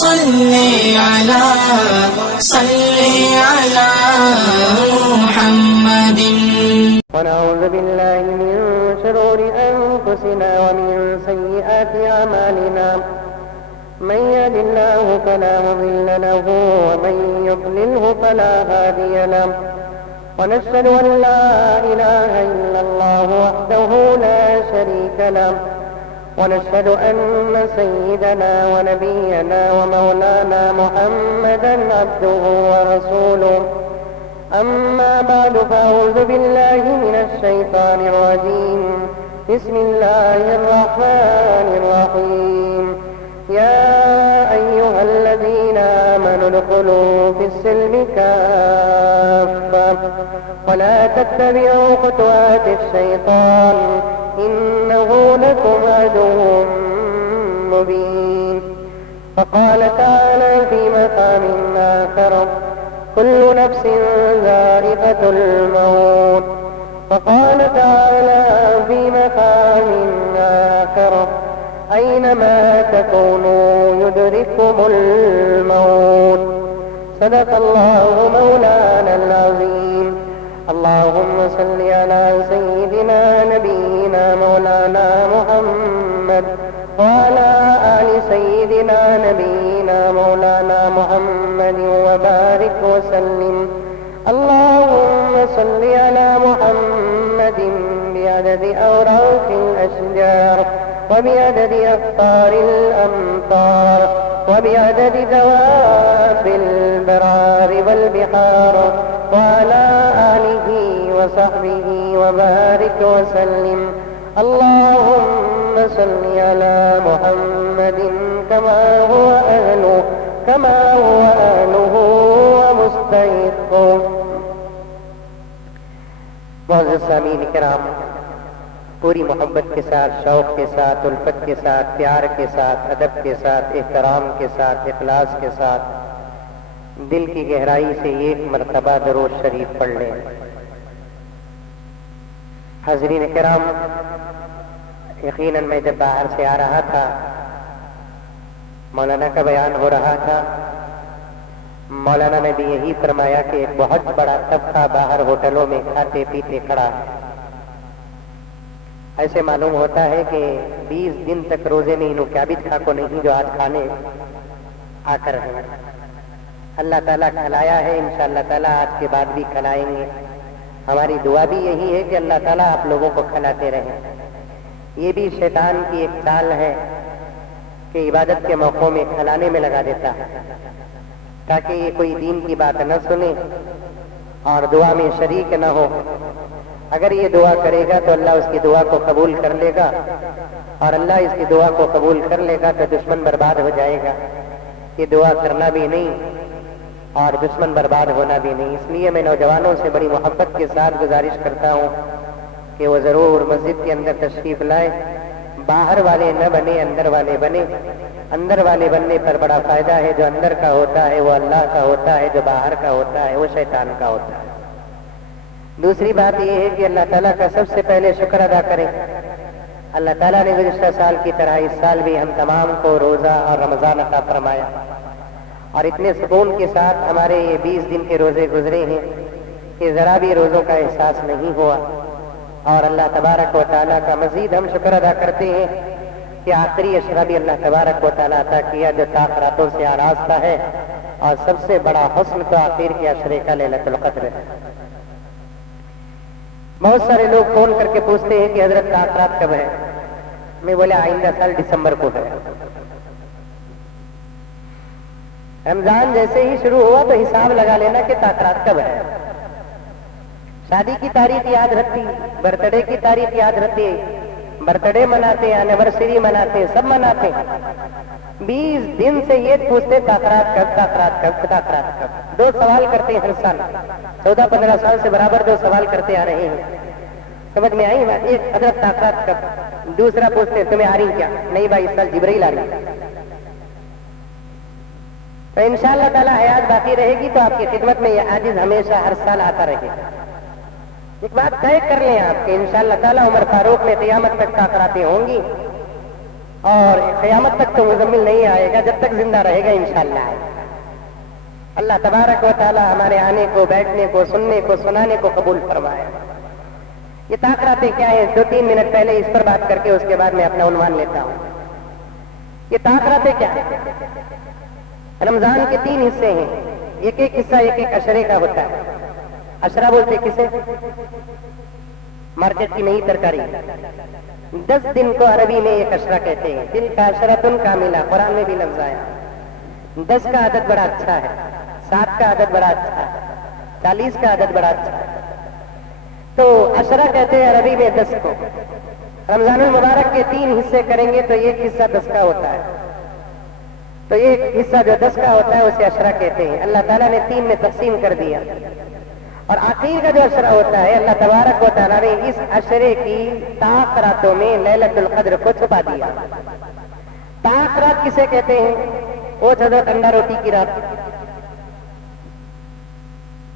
صلی علی محمد. ونعوذ بالله من شرور أنفسنا ومن سيئات أعمالنا من يهد الله فلا مضل له ومن يضلله فلا هادي له ونشهد أن لا إله إلا الله وحده لا شريك له ونشهد أن سيدنا ونبينا ومولانا محمدا عبده ورسوله. أما بعد فأعوذ بالله من الشيطان الرجيم. بسم الله الرحمن الرحيم. يا أيها الذين آمنوا ادخلوا في السلم كافة ولا تتبعوا خطوات الشيطان إنه لكم عدو مبين. فقال تعالى في مقام آخر كل نفس ذائقة الموت. وقال تعالى في مقام آخر أينما تكونوا يدرككم الموت. صدق الله مولانا العظيم. اللهم صل على سيدنا نبينا مولانا محمد وعلى آل سيدنا نبينا مولانا محمد وبارك وسلم. اللهم صل على محمد بعدد أوراق الأشجار وبعدد أقطار الأمطار وبعدد دواب البرار والبحار وعلى آله وصحبه وبارك وسلم. اللهم صل على محمد كما هو أهله ومستحقه. معزز سامعین کرام، پوری محبت کے ساتھ، شوق کے ساتھ، الفت کے ساتھ، پیار کے ساتھ، ادب کے ساتھ، احترام کے ساتھ، اخلاص کے ساتھ دل کی گہرائی سے ایک مرتبہ درود شریف پڑھ لیں. حاضرین کرام، یقیناً میں جب باہر سے آ رہا تھا، مولانا کا بیان ہو رہا تھا. مولانا نے بھی یہی فرمایا کہ ایک بہت بڑا طبقہ باہر ہوٹلوں میں کھاتے پیتے کھڑا ہے. ایسے معلوم ہوتا ہے کہ 20 دن تک روزے میں انہوں کیا بھی تھا کو نہیں جو آج کھانے آ کر ہیں. اللہ تعالیٰ کھلایا ہے، انشاءاللہ تعالیٰ آج کے بعد بھی کھلائیں گے. ہماری دعا بھی یہی ہے کہ اللہ تعالیٰ آپ لوگوں کو کھلاتے رہیں. یہ بھی شیطان کی ایک چال ہے کہ عبادت کے موقعوں میں کھلانے میں لگا دیتا ہے تاکہ یہ کوئی دین کی بات نہ سنے اور دعا میں شریک نہ ہو. اگر یہ دعا کرے گا تو اللہ اس کی دعا کو قبول کر لے گا، اور اللہ اس کی دعا کو قبول کر لے گا تو دشمن برباد ہو جائے گا. یہ دعا کرنا بھی نہیں اور دشمن برباد ہونا بھی نہیں. اس لیے میں نوجوانوں سے بڑی محبت کے ساتھ گزارش کرتا ہوں کہ وہ ضرور مسجد کے اندر تشریف لائے. باہر والے نہ بنے، اندر والے بنے. اندر والے بننے پر بڑا فائدہ ہے. جو اندر کا ہوتا ہے وہ اللہ کا ہوتا ہے، جو باہر کا ہوتا ہے وہ شیطان کا ہوتا ہے. دوسری بات یہ ہے کہ اللہ تعالیٰ کا سب سے پہلے شکر ادا کریں. اللہ تعالیٰ نے گزشتہ سال کی طرح اس سال بھی ہم تمام کو روزہ اور رمضان عطا فرمایا، اور اتنے سکون کے ساتھ ہمارے یہ 20 دن کے روزے گزرے ہیں کہ ذرا بھی روزوں کا احساس نہیں ہوا. اور اللہ تبارک و تعالیٰ کا مزید ہم شکر ادا کرتے ہیں کہ آخری اشرا بھی اللہ تبارک و تعالیٰ عطا کیا جو طاق راتوں سے آراستہ ہے، اور سب سے بڑا حسن تو آخر کے اشرے کا لیلۃ القدر ہے. بہت سارے لوگ فون کر کے پوچھتے ہیں کہ حضرت طاق رات کب ہے؟ میں بولے آئندہ سال دسمبر کو ہے. رمضان جیسے ہی شروع ہوا تو حساب لگا لینا کہ طاق رات کب ہے. شادی کی تاریخ یاد رکھتی، برتھ ڈے کی تاریخ یاد رکھتی، برتھ ڈے مناتے، اینیورسری مناتے، سب مناتے. 20 دن سے یہ پوچھتے طاق رات کب، طاق رات کب، طاق رات کب. 2 سوال کرتے ہیں ہر سال. 14-15 سال سے برابر 2 سوال کرتے آ رہے ہیں. سمجھ میں آئی بات؟ ایک حضرت طاق رات کب. دوسرا پوچھتے تمہیں آ رہی کیا؟ نہیں بھائی اس سال جبرائیل آ رہی. تو انشاءاللہ تعالیٰ حیات باقی رہے گی تو آپ کی خدمت میں یہ عاجز ہمیشہ ہر سال آتا رہے گا. ایک بات طے کر لیں آپ کہ انشاءاللہ تعالیٰ عمر فاروق میں قیامت تک طاق راتیں ہوں گی. اور قیامت تک تو مزمل نہیں آئے گا، جب تک زندہ رہے گا انشاءاللہ آئے گا۔ اللہ تبارک و تعالی ہمارے آنے کو، بیٹھنے کو، سننے کو، سنانے کو قبول فرمائے۔ یہ تاخراتیں کیا ہیں؟ 2-3 منٹ پہلے اس پر بات کر کے اس کے بعد میں اپنا عنوان لیتا ہوں۔ یہ تاخراتیں کیا ہیں؟ رمضان کے 3 حصے ہیں، ایک ایک حصہ ایک ایک عشرے کا ہوتا ہے۔ عشرہ بولتے کسے؟ مارکیٹ کی نئی ترکاری۔ 10 دن کو عربی میں ایک عشرہ کہتے ہیں۔ دل کا عشرۃ کاملہ، قرآن میں بھی لفظ آیا۔ 10 کا عدد بڑا اچھا ہے، 7 کا عدد بڑا اچھا ہے، 40 کا عدد بڑا اچھا ہے۔ تو عشرہ کہتے ہیں عربی میں 10 کو۔ رمضان المبارک کے 3 حصے کریں گے تو ایک حصہ 10 کا ہوتا ہے، تو ایک حصہ جو 10 کا ہوتا ہے اسے عشرہ کہتے ہیں۔ اللہ تعالیٰ نے 3 میں تقسیم کر دیا، اور آخر کا جو عشرہ ہوتا ہے اللہ تبارک و تعالیٰ نے اس عشرے کی طاق راتوں میں لیلۃ القدر کو چھپا دیا۔ طاق رات کسے کہتے ہیں؟ وہ حضرت انڈا روٹی کی رات،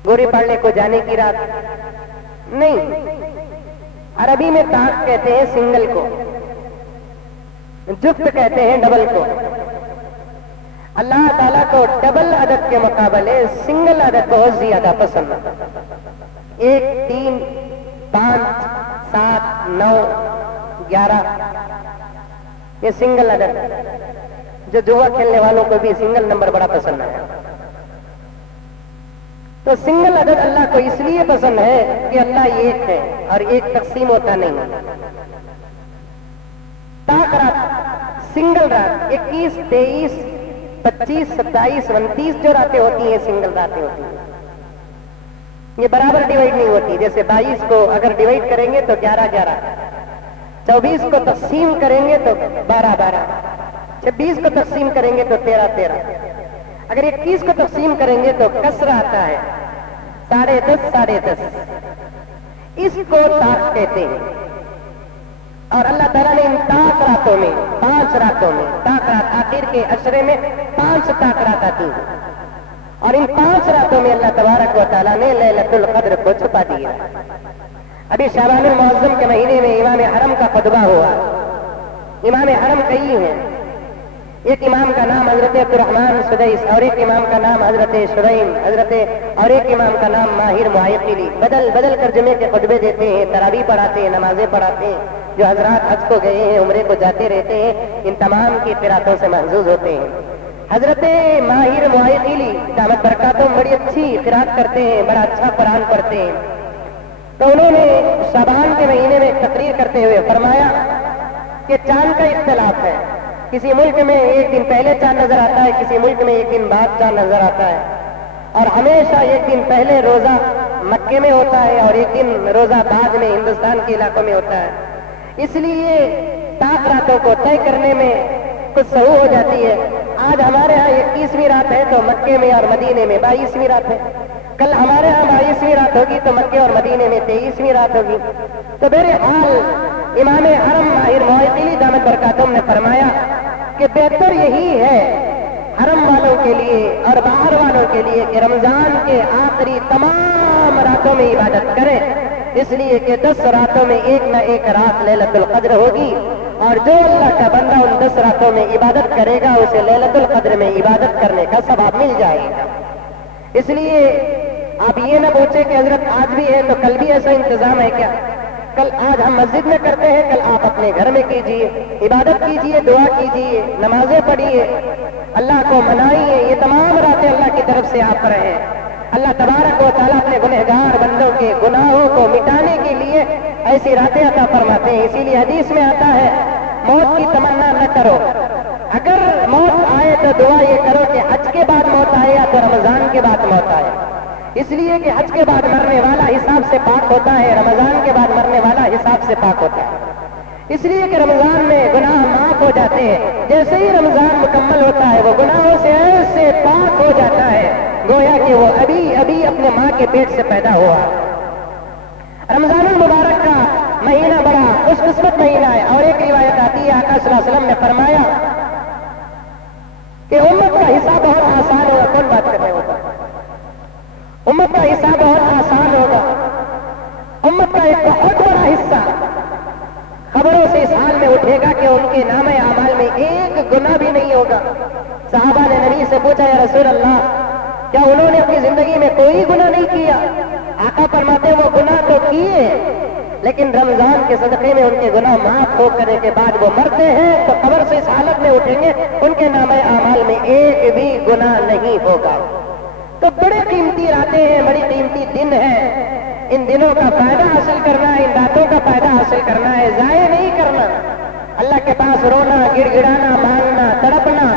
گوری پاڑنے کو جانے کی رات نہیں، عربی میں طاق کہتے ہیں سنگل کو، جفت کہتے ہیں ڈبل کو۔ اللہ تعالیٰ کو ڈبل عدد کے مقابلے سنگل عدد بہت زیادہ پسند ہے۔ 1، 3، 5، 7، 9، 11 یہ سنگل عدد، جو جوا کھیلنے والوں کو بھی سنگل نمبر بڑا پسند ہے۔ تو سنگل عدد اللہ کو اس لیے پسند ہے کہ اللہ ایک ہے اور ایک تقسیم ہوتا نہیں۔ طاق رات، سنگل رات، 21، 23، 25، 27، 29 جو راتیں ہوتی ہیں سنگل راتیں ہوتی ہیں، یہ برابر ڈیوائڈ نہیں ہوتی۔ جیسے 22 کو اگر ڈیوائڈ کریں گے تو 11، 24 کو تقسیم کریں گے تو 12، 26 کو تقسیم کریں گے تو 13، اگر 21 کو تقسیم کریں گے تو کسرہ آتا ہے 10.5، 10.5۔ اس کو طاق کہتے ہیں۔ اور اللہ تعالیٰ نے ان طاق راتوں میں 5 راتوں میں، طاق رات آخر کے عشرے میں 5 طاق رات آتی ہیں، اور ان 5 راتوں میں اللہ تبارک و تعالیٰ نے لیلۃ القدر کو چھپا دیا۔ ابھی شعبان المعظم کے مہینے میں امام حرم کا خطبہ ہوا۔ امام حرم کئی ہیں، ایک امام کا نام حضرت عبدالرحمن سدیس، اور ایک امام کا نام حضرت شریم، اور ایک امام کا نام ماہر معیقلی۔ بدل بدل کر جمعے کے خطبے دیتے ہیں، تراویح پڑھاتے ہیں، نمازیں پڑھاتے ہیں۔ جو حضرات حج کو گئے ہیں، عمرے کو جاتے رہتے ہیں، ان تمام کی قراتوں سے محظوظ ہوتے ہیں۔ حضرت ماہر معیقلی دامت برکاتہم بڑی اچھی قرات کرتے ہیں، بڑا اچھا قرآن پڑھتے ہیں۔ تو انہوں نے شعبان کے مہینے میں تقریر کرتے ہوئے فرمایا کہ چاند کا اختلاف ہے، کسی ملک میں ایک دن پہلے چاند نظر آتا ہے، کسی ملک میں ایک دن بعد چاند نظر آتا ہے، اور ہمیشہ ایک دن پہلے روزہ مکے میں ہوتا ہے اور ایک دن روزہ بعد میں ہندوستان کے علاقوں میں ہوتا ہے۔ اس لیے طاق راتوں کو طے کرنے میں کچھ سہو ہو جاتی ہے۔ آج ہمارے ہاں 21ویں رات ہے تو مکے میں اور مدینے میں 22ویں رات ہے، کل ہمارے ہاں 22ویں رات ہوگی تو مکے اور مدینے میں 23ویں رات ہوگی۔ تو بہرحال امام حرم ماہر معیقلی دامت برکاتہم نے فرمایا کہ بہتر یہی ہے حرم والوں کے لیے اور باہر والوں کے لیے کہ رمضان کے آخری تمام راتوں میں عبادت کریں، اس لیے کہ 10 راتوں میں ایک نہ ایک رات لیلۃ القدر ہوگی، اور جو اللہ کا بندہ ان 10 راتوں میں عبادت کرے گا اسے لیلۃ القدر میں عبادت کرنے کا ثواب مل جائے گا۔ اس لیے آپ یہ نہ پوچھیں کہ حضرت آج بھی ہے تو کل بھی ایسا انتظام ہے کیا؟ کل آج ہم مسجد میں کرتے ہیں، کل آپ اپنے گھر میں کیجئے، عبادت کیجئے، دعا کیجئے، نمازیں پڑھیے، اللہ کو منائیے۔ یہ تمام راتیں اللہ کی طرف سے آپ پر ہیں۔ اللہ تبارک و تعالیٰ اپنے گنہگار بندوں کے گناہوں کو مٹانے کے لیے ایسی راتیں عطا فرماتے ہیں۔ اسی لیے حدیث میں آتا ہے موت کی تمنا نہ کرو، اگر موت آئے تو دعا یہ کرو کہ حج کے بعد موت آئے یا تو رمضان کے بعد موت آئے، اس لیے کہ حج کے بعد مرنے والا حساب سے پاک ہوتا ہے، رمضان کے بعد مرنے والا حساب سے پاک ہوتا ہے۔ اس لیے کہ رمضان میں گناہ معاف ہو جاتے ہیں، جیسے ہی رمضان مکمل ہوتا ہے وہ گناہوں سے ایسے پاک ہو جاتا ہے گویا کہ وہ ابھی ابھی اپنے ماں کے پیٹ سے پیدا ہوا۔ رمضان المبارک کا مہینہ بڑا خوش قسمت مہینہ ہے، اور ایک روایت آتی ہے آقا صلی اللہ علیہ وسلم نے فرمایا کہ امت کا حساب بہت آسان ہوگا۔ کون بات کر رہے ہوگا؟ امت کا حساب بہت آسان ہوگا۔ امت کا ایک بہت بڑا حصہ قبروں سے اس حال میں اٹھے گا کہ ان کے نام اعمال میں ایک گناہ بھی نہیں ہوگا۔ صحابہ نے نبی سے پوچھا یا رسول اللہ کیا انہوں نے اپنی زندگی میں کوئی گناہ نہیں کیا؟ آقا فرماتے وہ گناہ تو کیے لیکن رمضان کے صدقے میں ان کے گناہ معاف ہو کرنے کے بعد وہ مرتے ہیں تو قبر سے اس حالت میں اٹھیں گے ان کے نام اعمال میں ایک بھی گناہ نہیں ہوگا۔ تو بڑے قیمتی راتیں ہیں، بڑی قیمتی دن ہے، ان دنوں کا فائدہ حاصل کرنا ہے، ان راتوں کا فائدہ حاصل کرنا ہے، ضائع نہیں کرنا۔ اللہ کے پاس رونا، گڑ گڑانا، ماننا، تڑپنا،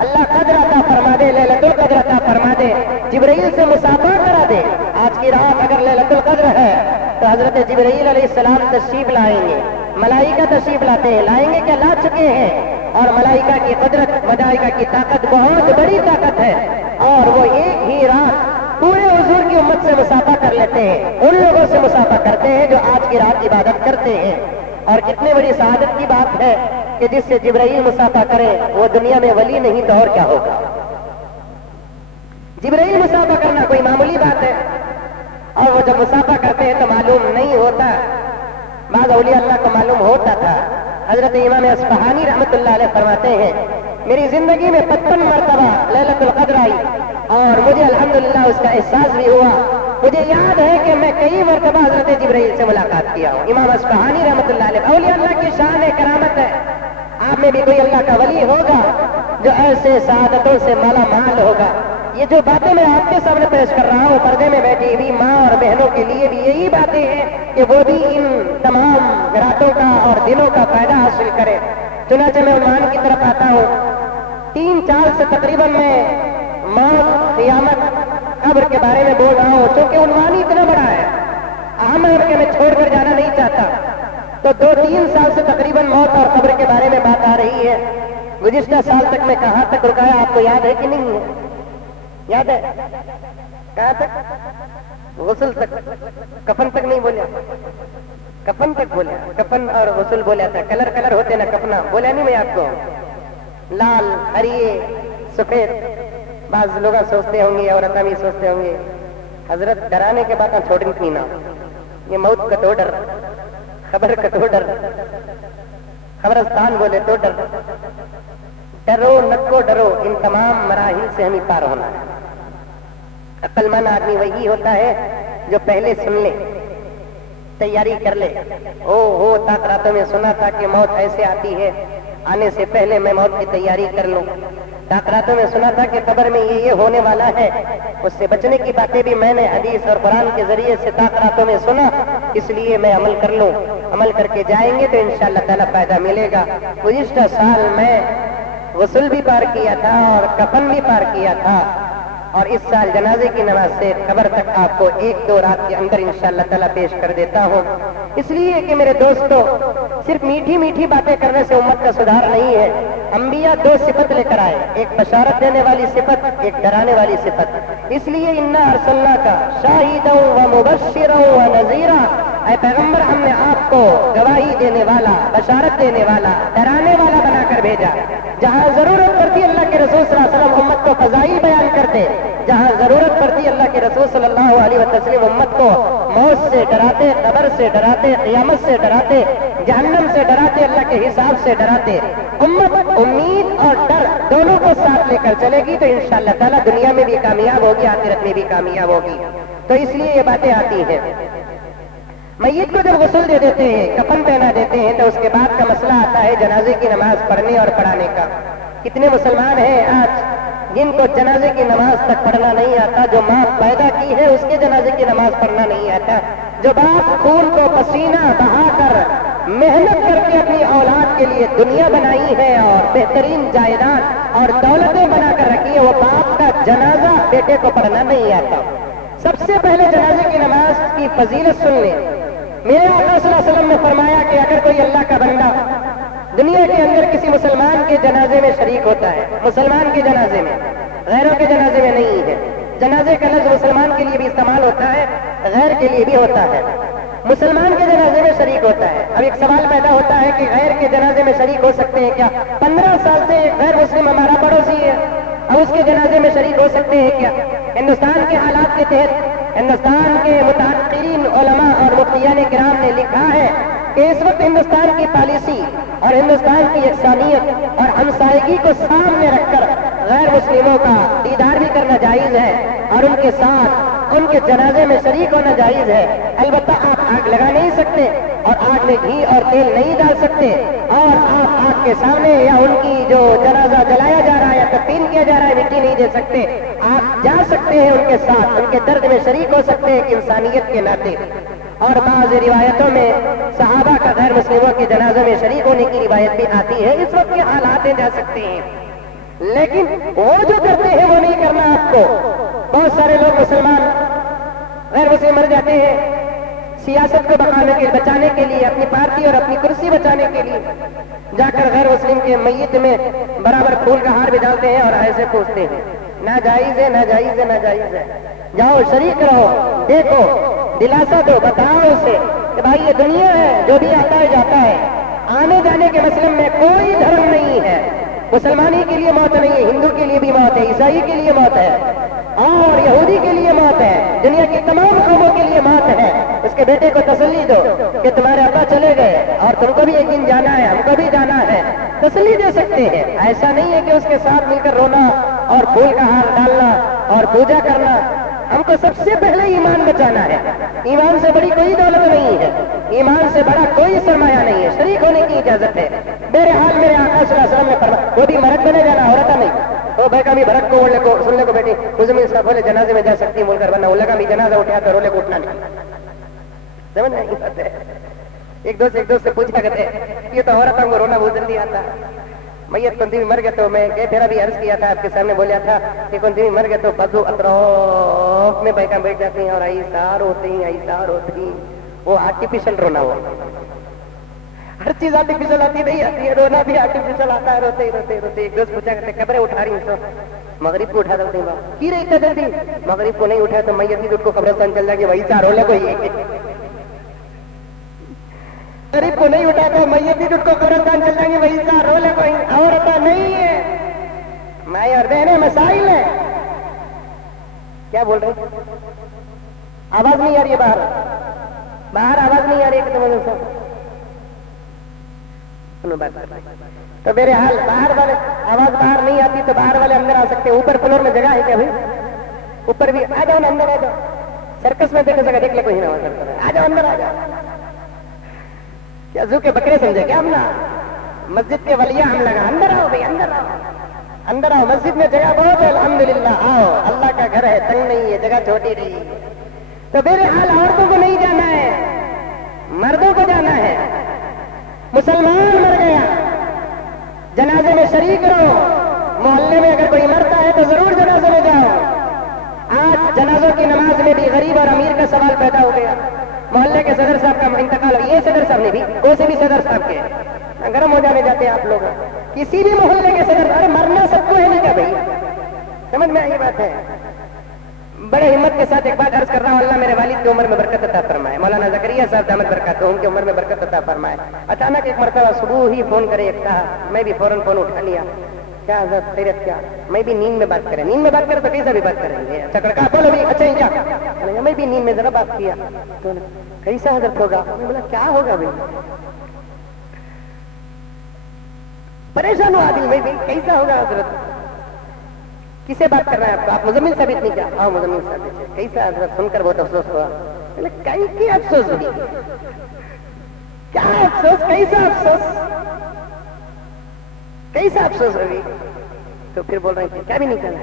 اللہ قدر عطا فرما دے، لیلۃ القدر عطا فرما دے، جبرائیل سے مصافحہ کرا دے۔ آج کی رات اگر لیلۃ القدر ہے تو حضرت جبرائیل علیہ السلام تشریف لائیں گے، ملائکہ تشریف لاتے ہیں، لائیں گے کہ لا چکے ہیں، اور ملائکہ کی قدرت، ملائکہ کی طاقت بہت بڑی طاقت ہے، اور وہ ایک ہی رات پورے حضور کی امت سے مصافحہ کر لیتے ہیں، ان لوگوں سے مصافحہ کرتے ہیں جو آج کی رات عبادت کرتے ہیں۔ اور کتنے بڑی سعادت کی بات ہے کہ جس سے جبرائیل مصافحہ کرے وہ دنیا میں ولی نہیں تو اور کیا ہوگا۔ جبرائیل مصافحہ کرنا کوئی معمولی بات ہے، اور وہ جب مصافحہ کرتے ہیں تو معلوم نہیں ہوتا، بعض اولیاء اللہ کو معلوم ہوتا تھا۔ حضرت امام اصفہانی رحمۃ اللہ علیہ فرماتے ہیں میری زندگی میں 55 مرتبہ لیلۃ القدر آئی اور مجھے الحمدللہ اس کا احساس بھی ہوا۔ مجھے یاد ہے کہ میں کئی مرتبہ حضرت جبرائیل سے ملاقات کیا ہوں۔ امام اصفہانی رحمۃ اللہ علیہ، اولیاء اللہ کی شان کرامت ہے، آپ میں بھی کوئی اللہ کا ولی ہوگا جو ایسے سعادتوں سے مالا مال ہوگا۔ یہ جو باتیں میں آپ کے سامنے پیش کر رہا ہوں پردے میں بیٹھی ہوئی ماں اور بہنوں کے لیے بھی یہی باتیں ہیں کہ وہ بھی ان تمام راتوں کا اور دنوں کا فائدہ حاصل کرے۔ چنانچہ میں عنوان کی طرف آتا ہوں۔ 3-4 سے تقریباً میں موت، قیامت، قبر کے بارے میں بول رہا ہوں چونکہ عنوان ہی اتنا بڑا ہے، اہم ہے کہ میں چھوڑ کر جانا نہیں چاہتا۔ تو 2-3 سال سے تقریباً موت اور قبر کے بارے میں بات آ رہی ہے۔ گزشتہ سال تک میں کہاں تک رکایا آپ کو یاد ہے کہ نہیں ہے؟ یاد ہے کہاں تک؟ غسل تک، کفن تک نہیں بولیا، کفن تک بولیا، کفن اور غسل بولیا تھا۔ کلر کلر ہوتے نا کفنا، بولا نہیں میں آپ کو، لال، ہریے، سفید۔ بعض لوگ سوچتے ہوں گے اور بھی سوچتے ہوں گے حضرت ڈرانے کے بعد چھوڑنے کی نہ، یہ موت کا تو ڈر، خبر کا تو ڈر، خبرستان بولے تو ڈر، ڈرو نکو ڈرو، ان تمام مراحل سے ہمیں پار ہونا ہے۔ عقل مند آدمی وہی ہوتا ہے جو پہلے سن لے، تیاری کر لے۔ او تاک راتوں میں سنا تھا کہ موت ایسے آتی ہے، آنے سے پہلے میں موت کی تیاری کر لوں۔ راتوں میں سنا تھا کہ قبر میں یہ ہونے والا ہے، اس سے بچنے کی باتیں بھی میں نے حدیث اور قرآن کے ذریعے سے راتوں میں سنا، اس لیے میں عمل کر لوں۔ عمل کر کے جائیں گے تو انشاءاللہ تعالیٰ فائدہ ملے گا۔ گزشتہ سال میں غسل بھی پار کیا تھا اور کفن بھی پار کیا تھا، اور اس سال جنازے کی نماز سے قبر تک آپ کو 1-2 رات کے اندر انشاءاللہ تعالیٰ پیش کر دیتا ہوں، اس لیے کہ میرے دوستو صرف میٹھی میٹھی باتیں کرنے سے امت کا سدھار نہیں ہے۔ انبیاء 2 صفت لے کر آئے، ایک بشارت دینے والی صفت، ایک ڈرانے والی صفت۔ اس لیے انا ارسلناک شاہدا و مبشرا و نذیرا، اے پیغمبر ہم نے آپ کو گواہی دینے والا، بشارت دینے والا، ڈرانے والا بنا کر بھیجا۔ جہاں ضرورت پڑتی اللہ کے رسول صلی اللہ علیہ وسلم امت کو فضائل بیان کرتے، جہاں ضرورت پڑتی اللہ کے رسول صلی اللہ علیہ وسلم امت کو موت سے ڈراتے، قبر سے ڈراتے، قیامت سے ڈراتے، جہنم سے ڈراتے، اللہ کے حساب سے ڈراتے۔ امت امید اور ڈر دونوں کو ساتھ لے کر چلے گی تو انشاءاللہ تعالیٰ دنیا میں بھی کامیاب ہوگی، آخرت میں بھی کامیاب ہوگی۔ تو اس لیے یہ باتیں آتی ہیں۔ میت کو جب غسل دے دیتے ہیں، کفن پہنا دیتے ہیں، تو اس کے بعد کا مسئلہ آتا ہے جنازے کی نماز پڑھنے اور پڑھانے کا۔ کتنے مسلمان ہیں آج جن کو جنازے کی نماز تک پڑھنا نہیں آتا؟ جو ماں پیدا کی ہے اس کے جنازے کی نماز پڑھنا نہیں آتا، جو باپ خون کو پسینہ بہا کر محنت کر کے اپنی اولاد کے لیے دنیا بنائی ہے اور بہترین جائیداد اور دولتیں بنا کر رکھی ہے، وہ باپ کا جنازہ بیٹے کو پڑھنا نہیں آتا۔ سب سے پہلے جنازے کی نماز کی فضیلت سن لیں۔ میرے آقا صلی اللہ علیہ وسلم نے فرمایا کہ اگر کوئی اللہ کا بندہ دنیا کے اندر کسی مسلمان کے جنازے میں شریک ہوتا ہے، مسلمان کے جنازے میں، غیروں کے جنازے میں نہیں ہے، جنازے کا لفظ مسلمان کے لیے بھی استعمال ہوتا ہے، غیر کے لیے بھی ہوتا ہے، مسلمان کے جنازے میں شریک ہوتا ہے۔ اب ایک سوال پیدا ہوتا ہے کہ غیر کے جنازے میں شریک ہو سکتے ہیں کیا؟ 15 سال سے ایک غیر مسلم ہمارا پڑوسی ہے، ہم اس کے جنازے میں شریک ہو سکتے ہیں کیا؟ ہندوستان کے حالات کے تحت ہندوستان کے متحققین علماء اور مفتیان کرام نے لکھا ہے کہ اس وقت ہندوستان کی پالیسی اور ہندوستان کی یکسانیت اور ہمسائیگی کو سامنے رکھ کر غیر مسلموں کا دیدار بھی کرنا جائز ہے اور ان کے ساتھ ان کے جنازے میں شریک ہونا جائز ہے. البتہ آپ آگ لگا نہیں سکتے اور آگ میں گھی اور تیل نہیں ڈال سکتے اور آپ آگ کے سامنے یا ان کی جو جنازہ جلایا جا رہا ہے یا تدفین کیا جا رہا ہے مٹی نہیں دے سکتے. آپ جا سکتے ہیں ان کے ساتھ، ان کے درد میں شریک ہو سکتے ہیں ایک انسانیت کے ناطے. اور بعض روایتوں میں صحابہ کا غیر مسلموں کے جنازوں میں شریک ہونے کی روایت بھی آتی ہے. اس وقت کے حالات جا سکتے ہیں لیکن وہ جو کرتے ہیں وہ نہیں کرنا آپ کو. بہت سارے لوگ مسلمان غیر مسلم مر جاتے ہیں سیاست کو بچانے کے لیے، اپنی پارٹی اور اپنی کرسی بچانے کے لیے جا کر غیر مسلم کے میت میں برابر پھول کا ہار بھی ڈالتے ہیں اور ایسے پوچھتے ہیں. ناجائز ہے، ناجائز ہے، ناجائز ہے. جاؤ شریک رہو، دیکھو، دلاسا دو، بتاؤ اسے کہ بھائی یہ دنیا ہے، جو بھی آتا ہے جاتا ہے. آنے جانے کے مسئلے میں کوئی دھرم نہیں ہے. مسلمانی کے لیے موت نہیں ہے، ہندو کے لیے بھی موت ہے، عیسائی کے لیے موت ہے اور یہودی کے لیے موت ہے. دنیا کی تمام قوموں کے لیے موت ہے. اس کے بیٹے کو تسلی دو کہ تمہارے ابا چلے گئے اور تم کو بھی ایک دن جانا ہے، ہم کو بھی جانا ہے. تسلی دے سکتے ہیں. ایسا نہیں ہے کہ اس کے ساتھ مل کر رونا اور پھول کا ہار ڈالنا اور پوجا کرنا. ہم کو سب سے پہلے ایمان بچانا ہے. ایمان سے بڑی کوئی دولت نہیں ہے، ایمان سے بڑا کوئی سرمایہ نہیں ہے. شریک ہونے کی اجازت ہے. بہرحال میرے آقا صلی اللہ علیہ وسلم نے فرمایا وہ بھی مرد بنے جانا، عورت نہیں. وہ بھائی کا بھی بھرت کو اوڑھنے کو سننے کو بیٹھی مزمل صاحب بولے جنازے میں جا سکتی بول کر ورنہ وہ لگا بھی جنازہ اٹھا تو رولے کو اٹھنا نہیں. سمجھ نہیں پاتے. ایک دوست سے پوچھا کرتے یہ تو عورتوں کو رونا بہت جلدی آتا ہے. میت کنتیمی مر گئے تو میں پھر ابھی عرض کیا تھا آپ کے سامنے بولیا تھا کہ کنتیمی مر گئے تو بدو اطراف میں بیکاں بیٹھ جاتی ہیں اور ایسار ہوتی ہیں. وہ آرٹیفیشل رونا ہو. ہر چیز آرٹیفیشل آتی نہیں آتی ہے، رونا بھی آرٹیفیشل آتا ہے. روتے روتے ایک دوست پوچھا کرتے قبریں اٹھا رہی ہیں تو مغرب کو اٹھا دیتے ہیں. کی رہی قدر تھی مغرب کو نہیں اٹھا تو میت بھی کو قبرستان چل جائے گی. وہی چار رولے کو مغرب کو نہیں اٹھا تو میت بھی کو قبرستان چل جائیں گے. وہی چار رولے کو عورت نہیں ہے. میں اور بہنیں مسائل ہے. کیا بول رہے آواز نہیں آ رہی ہے؟ باہر آواز نہیں آ رہی ہے. تو میرے حال باہر والے آواز باہر نہیں آتی تو باہر والے اندر آ سکتے. اوپر فلور میں جگہ ہے کیا بھائی؟ اوپر بھی آ جاؤ نا، اندر آ جاؤ. سرکس میں دیکھ دیکھ لے کوئی نہ آ جاؤ، اندر آ جاؤ. کیا زو کے بکرے سمجھے کیا ہم نا؟ مسجد کے ولیہ ہم لگا. اندر آؤ بھائی، اندر آؤ، اندر آؤ. مسجد میں جگہ بہت ہے الحمدللہ. آؤ، اللہ کا گھر ہے، تنگ نہیں ہے، جگہ چھوٹی نہیں ہے. تو میرے حال عورتوں کو نہیں جانا ہے، مردوں کو جانا ہے. مسلمان مر گیا جنازے میں شریک رہو. محلے میں اگر کوئی مرتا ہے تو ضرور جنازے میں جاؤ. آج جنازوں کی نماز میں بھی غریب اور امیر کا سوال پیدا ہو گیا. محلے کے صدر صاحب کا انتقال ہو. یہ صدر صاحب نے بھی کوئی سے بھی صدر صاحب کے گرم ہو جانے جاتے ہیں آپ لوگ. کسی بھی محلے کے صدر، ارے مرنا سب کو ہے نہیں کیا بھائی؟ سمجھ میں آئی بات ہے. بڑے ہمت کے ساتھ ایک بات عرض کر رہا ہوں. اللہ میرے والد کی عمر میں برکت عطا فرمائے. مولانا زکریا صاحب دامت برکاتہ ان کی عمر میں برکت عطا فرمائے. اچانک ایک مرتبہ صبح ہی فون کرے ایک کہا، میں بھی فوراً فون اٹھا لیا. کیا حضرت خیریت کیا؟ میں بھی نیند میں بات کریں. نیند میں بات کریں تو کیسا بھی بات کریں گے. اچھا کہا بولو بھی اچھا ہی کیا؟ میں بھی نیند میں ذرا بات کیا. تو کیسا حضرت ہوگا؟ میں بولا کیا ہوگا بھائی؟ پریشان ہو آدمی. میں بھی کیسا ہوگا حضرت؟ کسے بات کر رہا ہے آپ کو؟ آپ مزمل ثابت نہیں کیا؟ ہاں مزمل ثابت ہے. کیسا حضرت؟ سن کر بہت افسوس ہوا. کئی افسوس ہوئی؟ کیا افسوس؟ کیسا افسوس؟ کیسا افسوس ہوگی؟ تو پھر بول رہے ہیں کیا بھی نہیں کرنا.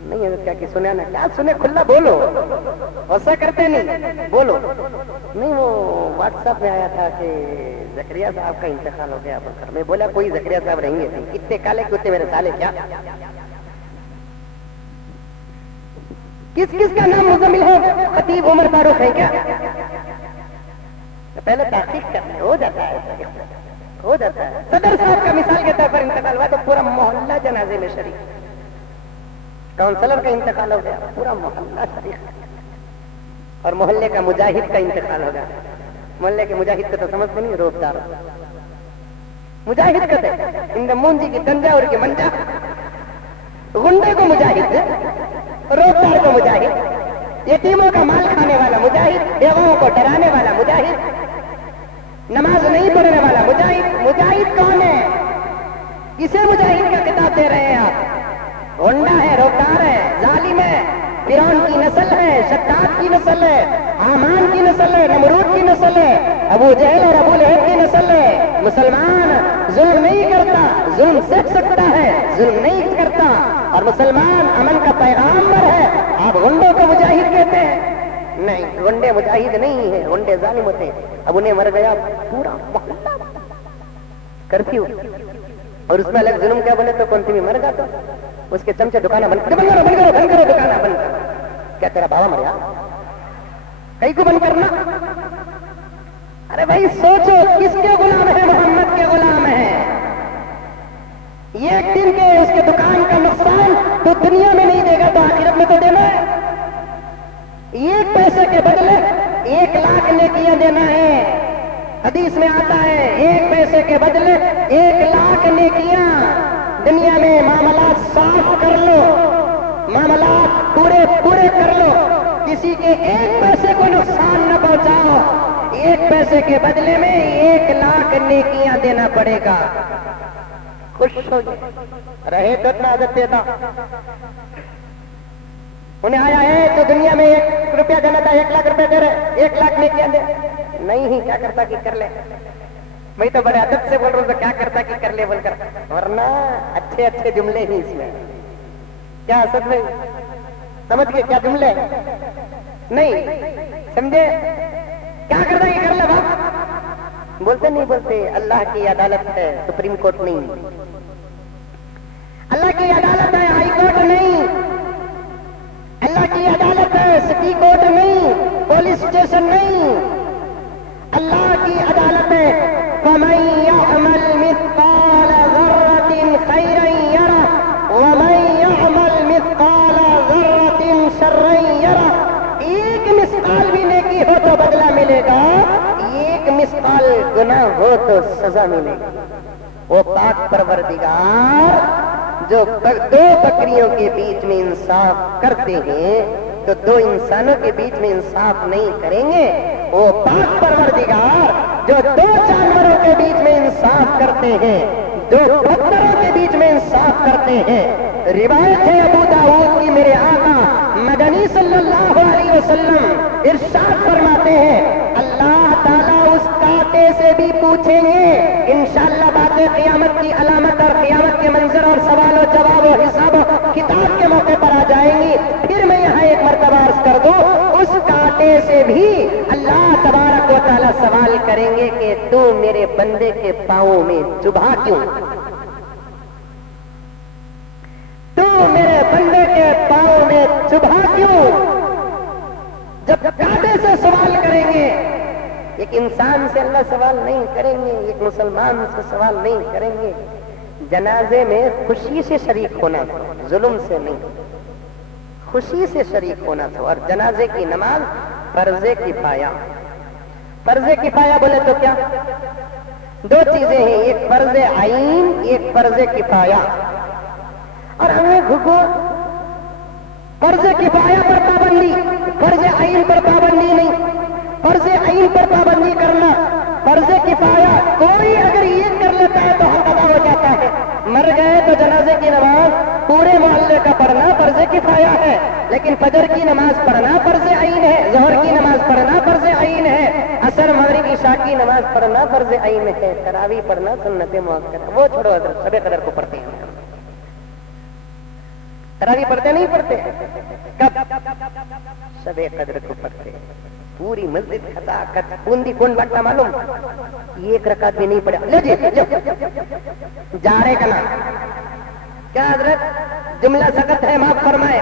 نہیں حضرت کیا کہ سنا نا. کیا سنے؟ کھلا بولو، غصہ کرتے نہیں، بولو. نہیں وہ واٹس ایپ میں آیا تھا کہ زکریا صاحب کا انتقال ہو گیا. میں بولا کوئی زکریا صاحب رہیں گے نہیں. اتنے کالے کتے میرے سالے کیا؟ کس کس کا نام مزمل ہے؟ خطیب عمر فاروق ہے کیا؟ پہلے تحقیق کرنا ہے. ہو جاتا ہے، ہو جاتا ہے. صدر صاحب کا مثال کے طور پر انتقال ہوا تو پورا محلہ جنازے میں شریک. کاؤنسلر کا انتقال ہو گیا، پورا محلہ شریک. اور محلے کا مجاہد کا انتقال ہو گیا. محلے کے مجاہد کا تو سمجھ میں نہیں، روبدار مجاہد کہتے ہیں. مونجی کی تنجا اور کی منجا، غنڈے کو مجاہد، روبدار کو مجاہد، یتیموں کا مال کھانے والا مجاہد، بیووں کو ڈرانے والا مجاہد. نماز نہیں پڑھنے والا مجاہد کون ہے؟ کسے مجاہد کا خطاب دے رہے ہیں آپ؟ ہونڈا ہے، روکار ہے، ظالم ہے، فرعون کی نسل ہے، شداد کی نسل ہے، حامان کی نسل ہے، نمرود کی نسل ہے، ابو جہل اور ابو لہب کی نسل ہے۔ مسلمان ظلم نہیں کرتا، ظلم سیکھ سکتا ہے، ظلم نہیں کرتا، اور مسلمان امن کا پیغامبر ہے۔ آپ گنڈوں کو مجاہد کہتے ہیں؟ نہیں، گنڈے مجاہد نہیں ہیں، گنڈے ظالم ہوتے ہیں۔ اب انہیں مر گیا پورا محلہ کرفیو، اور اس میں الگ ظلم کیا بنے تو کون سی بھی مر گا تو اس کے چمچے دکانہ بند کرو دکانہ بند کرو۔ کیا تیرا بابا مریا؟ کئی کو بند کرنا؟ ارے بھائی سوچو، کس کے غلام ہے؟ محمد کے غلام ہے۔ یہ ایک دن کے اس کے دکان کا نقصان تو دنیا میں نہیں دے گا تو آخرت میں تو دینا ہے۔ ایک پیسے کے بدلے 1,00,000 نیکیاں دینا ہے۔ حدیث میں آتا ہے 1 پیسے کے بدلے 1,00,000 نیکیاں۔ دنیا میں معاملات صاف کر لو، معاملات پورے کر لو، کسی کے 1 پیسے کو نقصان نہ پہنچاؤ، 1 پیسے کے بدلے میں 1,00,000 نیکیاں دینا پڑے گا۔ خوش ہو رہے تو اتنا عادت دیتا، انہیں آیا ہے تو دنیا میں 1 روپیہ دینا تھا، 1,00,000 روپے دے رہے، 1,00,000 نیکیاں دے۔ نہیں ہی کیا کرتا کہ کر لے، میں تو بڑے عادت سے بول رہا ہوں تو کیا کرتا کہ کر لے بول کر، ورنہ اچھے جملے ہی اس میں کیا سچ میں سمجھ گئے کیا جملے نہیں سمجھے؟ کیا کرتا کہ کر لے باپ بولتے نہیں بولتے۔ اللہ کی عدالت ہے، سپریم کورٹ نہیں، اللہ کی عدالت ہے، ہائی کورٹ نہیں، اللہ کی عدالت ہے، سٹی کورٹ نہیں، پولیس اسٹیشن نہیں، اللہ کی عدالت ہے۔ فَمَن يَعْمَلْ مِثْقَالَ ذَرَّةٍ خَيْرًا يَرَهُ وَمَن يَعْمَلْ مِثْقَالَ ذَرَّةٍ شَرًّا يَرَهُ۔ ایک مثقال بھی نیکی ہو تو بدلہ ملے گا، ایک مثقال گناہ ہو تو سزا ملے گی۔ وہ پاک پروردگار جو 2 بکریوں کے بیچ میں انصاف کرتے ہیں تو 2 انسانوں کے بیچ میں انصاف نہیں کریں گے۔ وہ پاک پروردگار جو 2 جانوروں کے بیچ میں انصاف کرتے ہیں، 2 پتھروں کے بیچ میں انصاف کرتے ہیں۔ روایت ہے ابو داؤد کی، میرے آقا مدنی صلی اللہ علیہ وسلم ارشاد فرماتے ہیں اللہ تعالیٰ اس کانٹے سے بھی پوچھیں گے انشاءاللہ باتیں قیامت کی علامت اور قیامت کے منظر اور سوال و جواب و حساب و کتاب کے موقع پر آ جائیں گی۔ پھر میں یہاں ایک مرتبہ عرض کر دوں، اس کانٹے سے بھی اللہ تبارک و تعالیٰ سوال کریں گے کہ تو میرے بندے کے پاؤں میں چبھا کیوں؟ تو میرے بندے کے پاؤں میں چبھا کیوں؟ جب کانٹے سے سوال کریں گے، ایک انسان سے اللہ سوال نہیں کریں گے، ایک مسلمان سے سوال نہیں کریں گے۔ جنازے میں خوشی سے شریک ہونا تھا، ظلم سے نہیں، خوشی سے شریک ہونا تھا۔ اور جنازے کی نماز فرض کفایہ۔ فرض کفایہ بولے تو کیا؟ 2 چیزیں ہیں، ایک فرض عین، ایک فرض کفایہ۔ اور ہمیں فرض کفایہ پر پابندی، فرض عین پر پابندی نہیں۔ فرض عین پر پابندی کرنا، فرض کفایہ کوئی اگر یہ کر لیتا ہے تو حق ادا ہو جاتا ہے۔ مر گئے تو جنازے کی نماز پورے محلے کا پڑھنا فرض کفایہ ہے، لیکن فجر کی نماز پڑھنا فرض عین ہے، ظہر کی نماز پڑھنا فرض عین ہے، عصر مغرب عشاء کی نماز پڑھنا فرض عین ہے، تراویح پڑھنا سنت مؤکدہ۔ وہ چھوڑو، حضرت شب قدر کو پڑھتے ہیں، تراویح پڑھتے نہیں پڑھتے؟ کب؟ شب قدر کو پڑھتے ہیں۔ پوری مسجد کھتا کھت بوندی کون بٹا معلوم، 1 رکعت بھی نہیں پڑھا۔ لے جی جا رہے کا نام کیا حضرت؟ جملہ سخت ہے، معاف فرمائے۔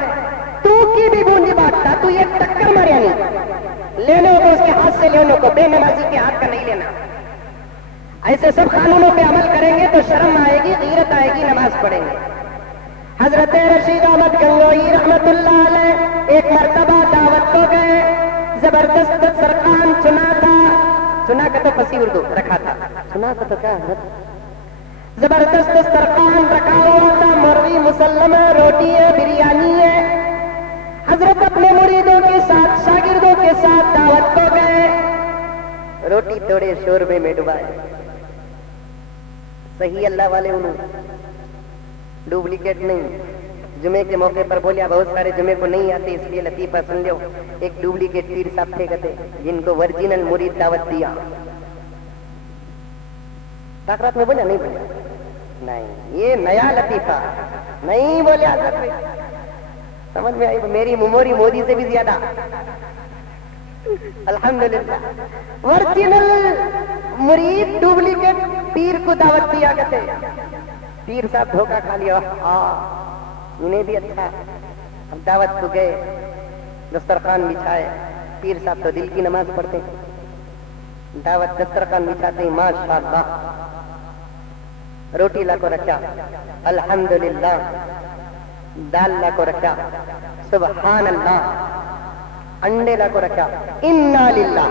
تو کی بھی بوندی بانٹتا، تو یہ ٹکر ماریا نہیں، لینے کو اس کے ہاتھ سے لینے کو، بے نمازی کے ہاتھ کا نہیں لینا۔ ایسے سب قانونوں پہ عمل کریں گے تو شرم آئے گی، غیرت آئے گی، نماز پڑھیں گے۔ حضرت رشید احمد گنگوئی رحمت اللہ علیہ ایک مرتبہ دعوت کو گئے، زبردست سرخان چنا کا تو پسی اردو رکھا تھا، چنا کا تو کیا حضرت؟ زبردست سرخان رکھا ہوا تھا، مرغی مسلم ہے، روٹی ہے، بریانی ہے۔ حضرت اپنے مریدوں کے ساتھ، شاگردوں کے ساتھ دعوت کو گئے، روٹی روٹی توڑے شوربے میں ڈبائے. صحیح اللہ والے انہوں ڈپلیکیٹ نہیں. جمعے کے موقع پر بولیا بہت سارے جمعے کو نہیں آتے اس لیے لطیفہ سن لو. ایک ڈپلیکیٹ پیر صاحب تھے کہتے جن کو ورجنل مرید دعوت دیا. تاکرات میں بولا نہیں بولیا نہیں یہ نیا لطیفہ نہیں بولے حضرت. سمجھ میں آئی میری میموری مودی سے بھی زیادہ. الحمدللہ ورجنل مرید ڈپلیکیٹ پیر کو دعوت دیا کرتے. پیر صاحب دھوکہ کھا لیا. ہاں انہیں بھی اچھا. ہم دعوت کو گئے دسترخوان بچھائے. پیر صاحب تو دل کی نماز پڑھتے ہیں. دعوت دسترخوان بچھاتے ہیں ماشاءاللہ. روٹی لا کو رکھا الحمدللہ. دال لا کو رکھا سبحان اللہ. انڈے لا کو رکھا انا للہ.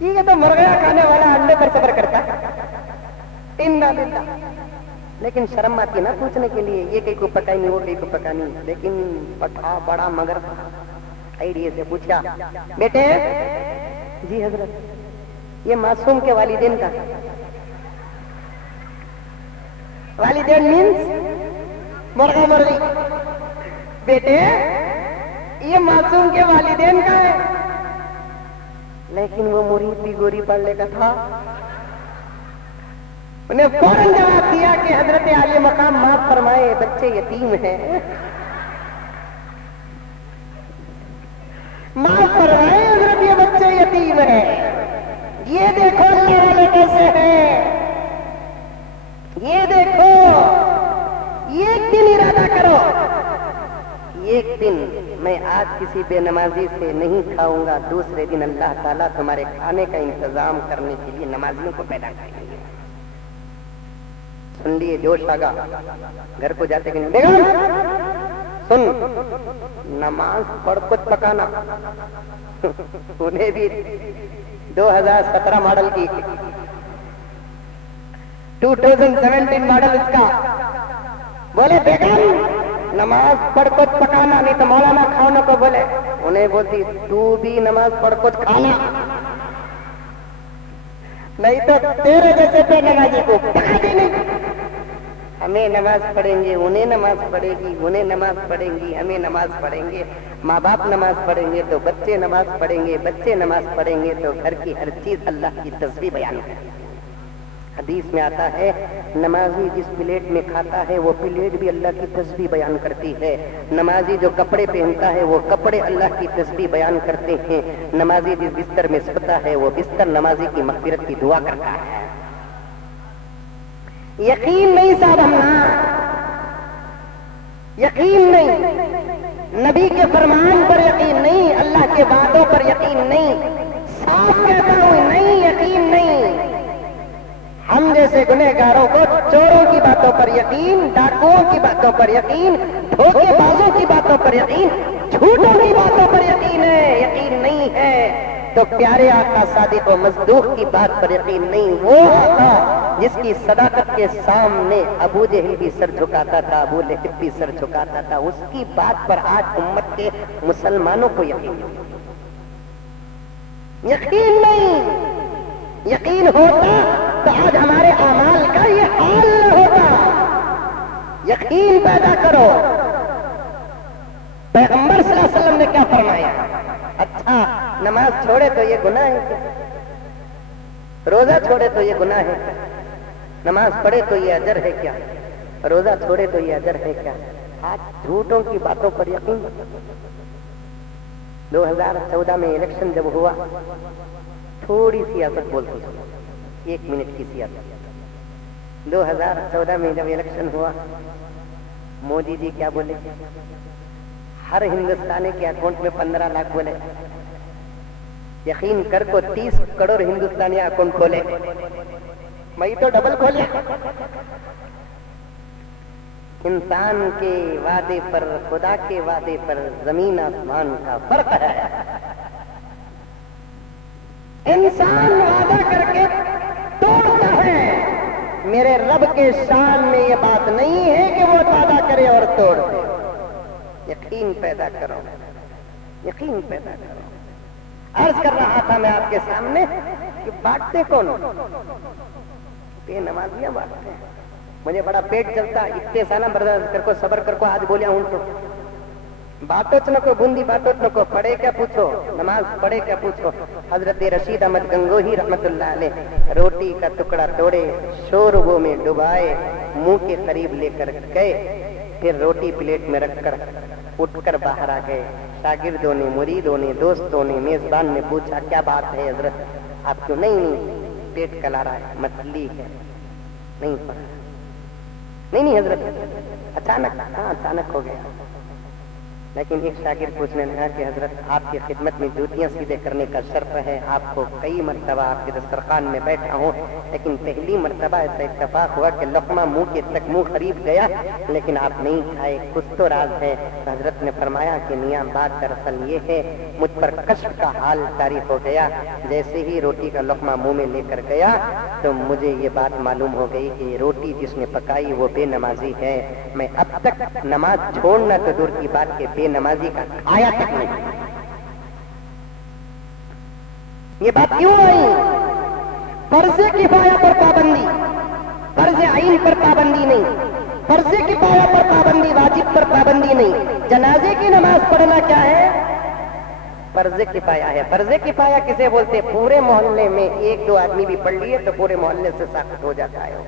یہ تو مرغیا کھانے والا انڈے پر صبر کرتا انا للہ. لیکن شرم آتی ہے نا پوچھنے کے لیے. یہ کہیں کو پکا نہیں وہ کہیں کو پکا نہیں. لیکن پٹھا بڑا مگر آئیڈیا سے پوچھا بیٹے جی حضرت یہ معصوم کے والدین کا. والدین مینس مرغا مرغی. بیٹے یہ معصوم کے والدین کا ہے. لیکن وہ مرید بھی گوری پڑھنے کا تھا. انہیں فوراً جواب دیا کہ حضرت عالی مقام معاف فرمائے بچے یتیم ہیں. معاف فرمائے حضرت یہ بچے یتیم ہیں. یہ دیکھو اللہ والے کیسے ہیں. یہ دیکھو ایک دن ارادہ کرو ایک دن میں آج کسی بے نمازی سے نہیں کھاؤں گا. دوسرے دن اللہ تعالیٰ تمہارے کھانے کا انتظام کرنے کے لیے نمازیوں کو پیدا کریں گے. سن لیے جوش آگا. گھر کو جاتے کہ بیگم سن نماز پڑھ کچھ پکانا. انہیں بھی 2017 ماڈل کی 2017 ماڈل اس کا. بولے بیگم نماز پڑھ کچھ پکانا نہیں تو مولانا کھانے کو بولے. انہیں بولتی تو بھی نماز پڑھ کچھ کھانا نہیں تو تیرے جیسے بے نمازی کو پکا دے نہیں. ہمیں نماز پڑھیں گے انہیں نماز پڑھے گی. انہیں نماز پڑھیں گی ہمیں نماز پڑھیں گے. ماں باپ نماز پڑھیں گے تو بچے نماز پڑھیں گے. بچے نماز پڑھیں گے تو گھر کی ہر چیز اللہ کی تسبیح بیان کرے. حدیث میں آتا ہے نمازی جس پلیٹ میں کھاتا ہے وہ پلیٹ بھی اللہ کی تسبیح بیان کرتی ہے. نمازی جو کپڑے پہنتا ہے وہ کپڑے اللہ کی تسبیح بیان کرتے ہیں. نمازی جس بستر میں سوتا ہے وہ بستر نمازی کی مغفرت کی دعا کرتا ہے. یقین نہیں صاحب ہم یقین نہیں. نبی کے فرمان پر یقین نہیں. اللہ کے وعدوں پر یقین نہیں. صاف کہتا ہوں نہیں یقین نہیں. ہم جیسے گنہگاروں کو چوروں کی باتوں پر یقین, ڈاکوؤں کی باتوں پر یقین, دھوکے بازوں کی باتوں پر یقین, جھوٹوں کی باتوں پر یقین ہے. یقین نہیں ہے تو پیارے آقا صادق و مصدوق کی بات پر یقین نہیں. وہ آقا جس کی صداقت کے سامنے ابو جہل بھی سر جھکاتا تھا, ابو لہب بھی سر جھکاتا تھا, اس کی بات پر آج امت کے مسلمانوں کو یقین نہیں. یقین نہیں. یقین ہوتا تو آج ہمارے اعمال کا یہ حال نہ ہوتا. یقین پیدا کرو. پیغمبر صلی اللہ علیہ وسلم نے کیا فرمایا؟ اچھا نماز چھوڑے تو یہ گناہ ہے کیا؟ روزہ چھوڑے تو یہ گناہ ہے کیا؟ نماز پڑھے تو یہ اجر ہے کیا؟ روزہ چھوڑے تو یہ اجر ہے کیا؟ آج جھوٹوں کی باتوں پر یقین. 2014 میں الیکشن جب ہوا تھوڑی سیاست بولتی تھی, 1 منٹ کی سیاست. 2014 میں جب الیکشن ہوا مودی جی کیا بولے؟ ہر ہندوستانی کے اکاؤنٹ میں 15 لاکھ بولے. یقین کر کو 30 کروڑ ہندوستانی اکاؤنٹ کھولے. میں تو ڈبل کھولے. انسان کے وعدے پر خدا کے وعدے پر زمین آسمان کا فرق ہے. انسان وعدہ کر کے توڑتا ہے. میرے رب کے شان میں یہ بات نہیں ہے کہ وہ وعدہ کرے اور توڑ دے. یقین پیدا کرو. یقین پیدا کرو. عرض کر رہا تھا میں آپ کے سامنے کہ بانٹتے کون؟ بے نمازیاں بانٹتے ہیں. مجھے بڑا پیٹ چلتا اتنے سالہ برداشت کر کو صبر کر کو آج بولیا ہوں تو باتو چ نکو بوندی باتو چ نکو پڑھے کیا پوچھو نماز پڑھے کیا پوچھو. حضرت رشید احمد گنگوہی رحمت اللہ علیہ روٹی کا ٹکڑا توڑے شوربوں میں ڈبائے منہ کے قریب لے کر گئے, پھر روٹی پلیٹ میں رکھ کر اٹھ کر باہر آ گئے. شاگردوں نے, مریدوں نے, دوستوں نے, میزبان نے پوچھا کیا بات ہے حضرت آپ کیوں؟ نہیں پیٹ کلا رہا ہے, مچھلی ہے. نہیں پڑا, نہیں حضرت اچانک, ہاں اچانک ہو گیا. لیکن ایک شاگرد پوچھنے لگا کہ حضرت آپ کی خدمت میں جوتیاں سیدھے کرنے کا شرف ہے, آپ کو کئی مرتبہ آپ کے دسترخوان میں بیٹھا ہوں, لیکن پہلی مرتبہ ایسا اتفاق ہوا کہ لقمہ منہ کے تک منہ قریب گیا لیکن آپ نہیں کھائے, کچھ تو راز ہے. حضرت نے فرمایا کہ میاں بات دراصل یہ ہے, مجھ پر کشف کا حال طاری ہو گیا. جیسے ہی روٹی کا لقمہ منہ میں لے کر گیا تو مجھے یہ بات معلوم ہو گئی کہ یہ روٹی جس نے پکائی وہ بے نمازی ہے. میں اب تک نماز چھوڑنا تو دور کی بات کے بے نمازی کا آیا تک نہیں. یہ بات کیوں آئی؟ فرض کفایہ پر پابندی, فرض عین پر پابندی نہیں, فرض کفایہ پر پابندی, واجب پر پابندی نہیں. جنازے کی نماز پڑھنا کیا ہے؟ فرض کفایہ ہے. فرض کفایہ کسے بولتے؟ پورے محلے میں ایک دو آدمی بھی پڑھ لیے تو پورے محلے سے ساقط ہو جاتا ہے.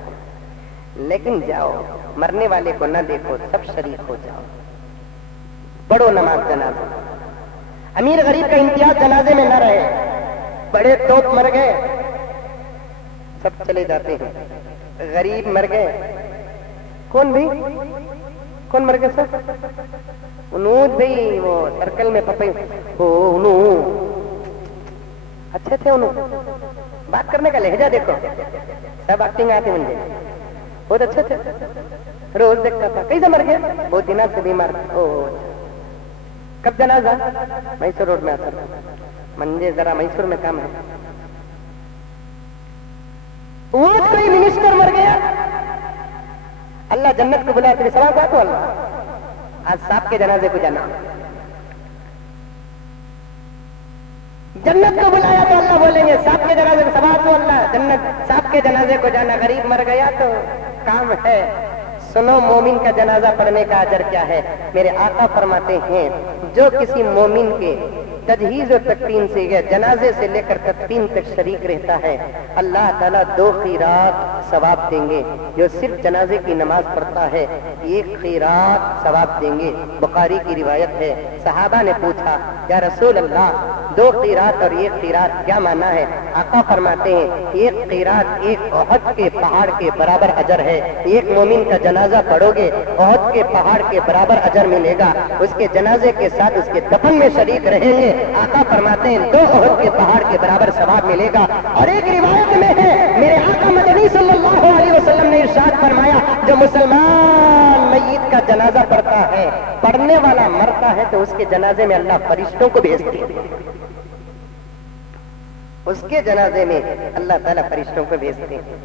لیکن جاؤ مرنے والے کو نہ دیکھو, سب شریک ہو جاؤ, پڑھو نماز جنازہ. امیر غریب کا امتیاز جنازے میں نہ رہے. بڑے توپ مر گئے سب چلے جاتے ہیں, غریب مر گئے, کون بھی کون مر گئے سر؟ انود بھائی وہ سرکل میں پپئی اچھے تھے, انہوں بات کرنے کا لہجہ دیکھو, سب ایکٹنگ آتی مجھے, بہت اچھے تھے, روز دیکھتا تھا. کیسے مر گئے؟ بہت دنوں سے بیمار. کب جنازہ؟ میسور روڈ میں آتا تھا, منجے ذرا میسور میں کام ہے. وہ کوئی منسٹر مر گیا, اللہ جنت کو بلایا, تیرے سوال بات ہو اللہ آج صاحب کے جنازے کو جانا. جنت کو بلایا تو اللہ بولیں گے صاحب کے جنازے کو سوال تو اللہ جنت صاحب کے جنازے کو جانا. غریب مر گیا تو کام ہے. سنو مومن کا جنازہ پڑھنے کا اجر کیا ہے. میرے آقا فرماتے ہیں جو کسی مومن کے تجہیز و تکفین سے یا جنازے سے لے کر تدفین تک شریک رہتا ہے اللہ تعالیٰ 2 خیرات ثواب دیں گے. جو صرف جنازے کی نماز پڑھتا ہے 1 خیرات ثواب دیں گے. بخاری کی روایت ہے, صحابہ نے پوچھا یا رسول اللہ 2 خیرات اور 1 خیرات کیا معنی ہے؟ آقا فرماتے ہیں 1 خیرات 1 احد کے پہاڑ کے برابر اجر ہے. ایک مومن کا جنازہ پڑھو گے احد کے پہاڑ کے برابر اجر ملے گا. اس کے جنازے کے ساتھ اس کے دفن میں شریک رہیں گے. آقا فرماتے ہیں 2 احد کے پہاڑ کے برابر ثواب ملے گا. اور ایک روایت میں ہے میرے آقا مدنی صلی اللہ علیہ وسلم نے ارشاد فرمایا جو مسلمان میت کا جنازہ پڑھتا ہے, پڑھنے والا مرتا ہے تو اس کے جنازے میں اللہ فرشتوں کو بھیجتے ہیں. اس کے جنازے میں اللہ تعالیٰ فرشتوں کو بھیجتے ہیں.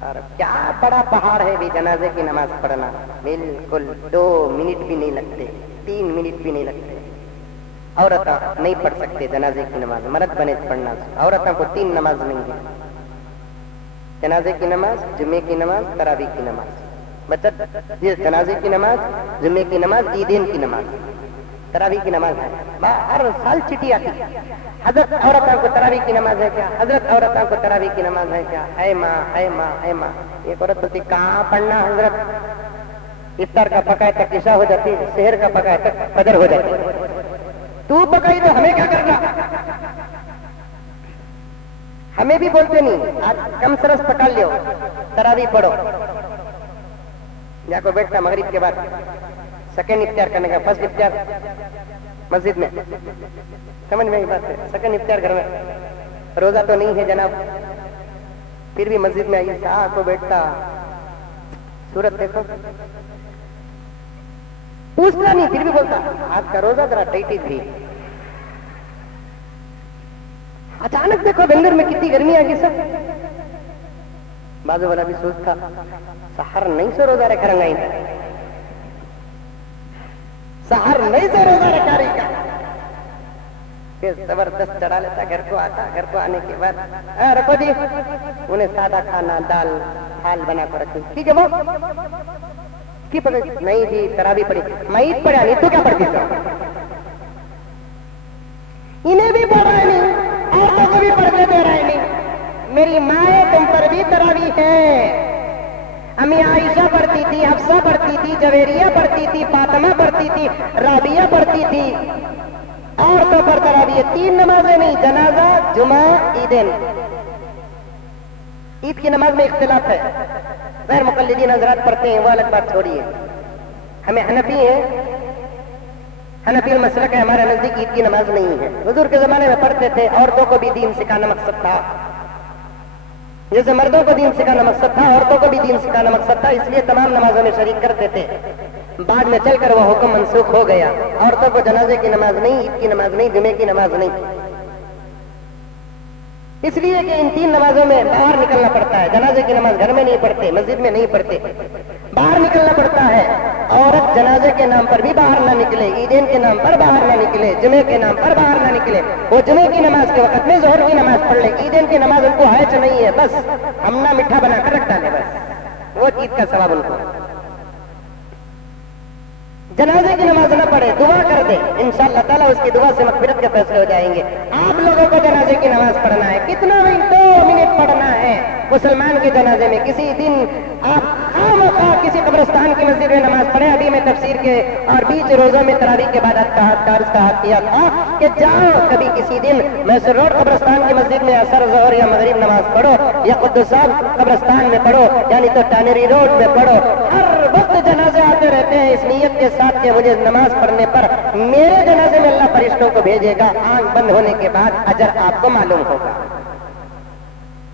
اور کیا بڑا پہاڑ ہے بھی جنازے کی نماز پڑھنا. بالکل 2 منٹ بھی نہیں لگتے, 3 منٹ بھی نہیں لگتے. عورتیں نہیں پڑھ سکتے جنازے کی نماز, مرد بنے پڑھنا. عورتوں کو 3 نماز نہیں ہے, جنازے کی نماز, جمعے کی نماز, تراویح کی نماز. مطلب یہ جنازے کی نماز, جمعے کی نماز, عیدین کی نماز, تراویح کی نماز ہے. ہر سال چٹھی آتی حضرت عورتوں کو تراویح کی نماز ہے کیا, حضرت عورتوں کو تراویح کی نماز ہے کیا. اے ماں اے ماں اے ماں. ایک عورت ہوتی کہاں پڑھنا حضرت, افطار کا پکائے تک عشاء ہو جاتی, سحر کا پکائے تک فجر ہو جاتی. تو پکائی تو ہمیں کیا کرنا, ہمیں بھی بولتے نہیں آج کم سرس پکا لیو, تراویح پڑھو. جا کو بیٹھتا مغرب کے بعد سیکنڈ افطار کرنے کا, فرسٹ افطار مسجد میں, سمجھ میں بات ہے. سیکنڈ افطار گھر میں, روزہ تو نہیں ہے جناب, پھر بھی مسجد میں آئیے کو بیٹھتا. صورت دیکھو, پوچھتا نہیں پھر بھی بولتا آج کا روزہ ذرا ٹائٹ تھی. اچانک دیکھو بنگلور میں کتنی گرمی آ گئی سر. بازو والا بھی سوچتا سحر نہیں سو روزہ رکھا رنگائی, سحر نہیں سو روزہ رکھا رہی کا. پھر زبردست چڑھا لیتا، گھر کو آتا، گھر کو آنے کے بعد رکھو جی، انہیں سادہ کھانا، دال حال بنا کر رکھی، ٹھیک ہے وہ کی پڑھ نہیں جی تراویح پڑھی، میں پڑھا نہیں تو کیا پڑھتی تھی؟ انہیں بھی پڑھا نہیں، عورتوں کو بھی پڑھنے دے رہا ہے نہیں، میری ماں تم پر بھی تراویح ہے، امی عائشہ پڑھتی تھی، حفصہ پڑھتی تھی، جویریہ پڑھتی تھی، فاطمہ پڑھتی تھی، رابعہ پڑھتی تھی، عورتوں پر تراویح 3 نمازیں نہیں، جنازہ، جمعہ، عیدین۔ عید کی نماز میں اختلاف ہے، غیر مقلدین حضرات پڑھتے ہیں، وہ الگ بات چھوڑیے، ہمیں حنفی ہیں، حنفی المسلک ہے، ہمارے نزدیک عید کی نماز نہیں ہے۔ حضور کے زمانے میں پڑھتے تھے، عورتوں کو بھی دین سکھانا مقصد تھا، جیسے مردوں کو دین سکھانا مقصد تھا، عورتوں کو بھی دین سکھانا مقصد تھا، اس لیے تمام نمازوں میں شریک کرتے تھے۔ بعد میں چل کر وہ حکم منسوخ ہو گیا، عورتوں کو جنازے کی نماز نہیں، عید کی نماز نہیں، جمعے کی نماز نہیں، اس لیے کہ ان 3 نمازوں میں باہر نکلنا پڑتا ہے۔ جنازے کی نماز گھر میں نہیں پڑھتے، مسجد میں نہیں پڑھتے، باہر نکلنا پڑتا ہے۔ عورت جنازے کے نام پر بھی باہر نہ نکلے، عیدین کے نام پر باہر نہ نکلے، جمعے کے نام پر باہر نہ نکلے، وہ جمعے کی نماز کے وقت میں ظہر کی نماز پڑھ لے، عیدین کی نماز ان کو حیج نہیں ہے، بس ہم نہ میٹھا بنا کر رکھ ڈالے، بس وہ عید کا ثواب ان کو۔ جنازے کی نماز نہ پڑھے، دعا کر دے، انشاءاللہ تعالیٰ اس کی دعا سے مغفرت کے فیصلے ہو جائیں گے۔ آپ لوگوں کو جنازے کی نماز پڑھنا ہے، کتنا بھی 2 منٹ پڑھنا ہے مسلمان کے جنازے میں۔ کسی دن آپ خامخواہ کسی قبرستان کی مسجد میں نماز پڑھے، ابھی میں تفسیر کے اور بیچ روزہ میں تراویح کے بعد عرض کیا تھا کہ جاؤ کبھی کسی دن میسر روڈ قبرستان کی مسجد میں اثر، ظہر یا مغرب نماز پڑھو، یا قدس صاحب قبرستان میں پڑھو، یعنی تو ٹانری روڈ میں پڑھو۔ ہر وقت جنازے آتے رہتے ہیں اس نیت کے ساتھ کہ مجھے نماز پڑھنے پر میرے جنازے میں اللہ فرشتوں کو بھیجے گا، آنکھ بند ہونے کے بعد اجر آپ کو معلوم ہوگا۔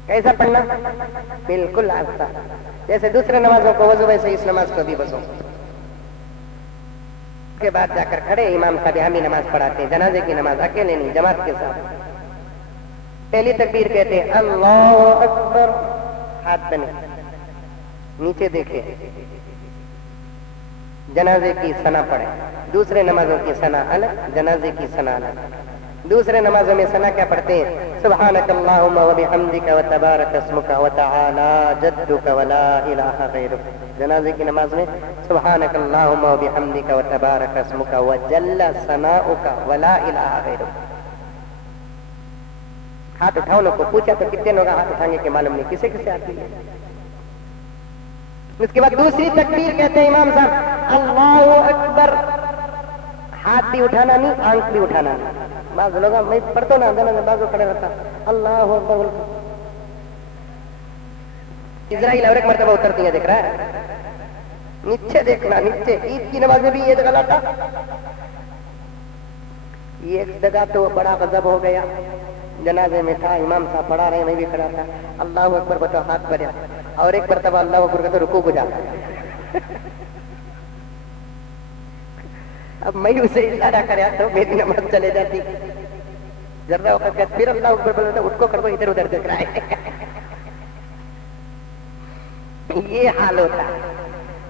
کیسا پڑھنا؟ بالکل آہستہ، جیسے دوسرے نمازوں کو وضو ویسے اس نماز کو بھی وضو۔ اس کے بعد جا کر کھڑے امام صاحب ہم ہی نماز پڑھاتے ہیں، جنازے کی نماز اکیلے نہیں، جماعت کے ساتھ۔ پہلی تکبیر کہتے ہیں اللہ اکبر، ہاتھ بنے نیچے دیکھے، جنازے کی ثنا پڑھے۔ دوسرے نمازوں کی ثنا الگ، جنازے کی ثنا الگ۔ دوسرے نمازوں میں ثنا کیا پڑھتے ہیں؟ سبحانک اللہم وبحمدک وتبارک اسمک وتعالی جدک ولا الہ غیرک۔ جنازے کی نماز میں سبحانک اللہم وبحمدک وتبارک اسمک وجل ثناؤک ولا الہ غیرک۔ ہاتھ اٹھاؤ لوگ کو پوچھا تو کتنے لوگ ہاتھ اٹھائیں گے کہ معلوم نہیں، کسے کسے آتی ہے۔ اس کے بعد دوسری تکبیر کہتے ہیں امام صاحب اللہ اکبر، ہاتھ بھی اٹھانا نہیں، آنکھ بھی اٹھانا نہیں۔ بعض لوگ میں پڑھتا نا دن بعض کھڑے رہتا اللہ اکبر، اسرائیل اور ایک مرتبہ اترتی ہے، دیکھ رہا ہے نیچے دیکھنا، نیچے۔ عید کی نماز میں بھی یہ جگہ لاتا، یہ ایک جگہ تو بڑا غضب ہو گیا، جنازے میں تھا، امام صاحب پڑھا رہے، میں بھی کھڑا تھا، اللہ اکبر بتا ہاتھ بھریا، اور ایک مرتبہ اللہ اکبر کہتے رکوع کو جاتا۔ اب میں اسے اشارہ کریا تو میری نماز چلے جاتی، ذرا وقت کہتے پھر اللہ اکبر بولتا، اٹھ کو کر کو ادھر ادھر دیکھ رہا ہے۔ یہ حال ہوتا ہے۔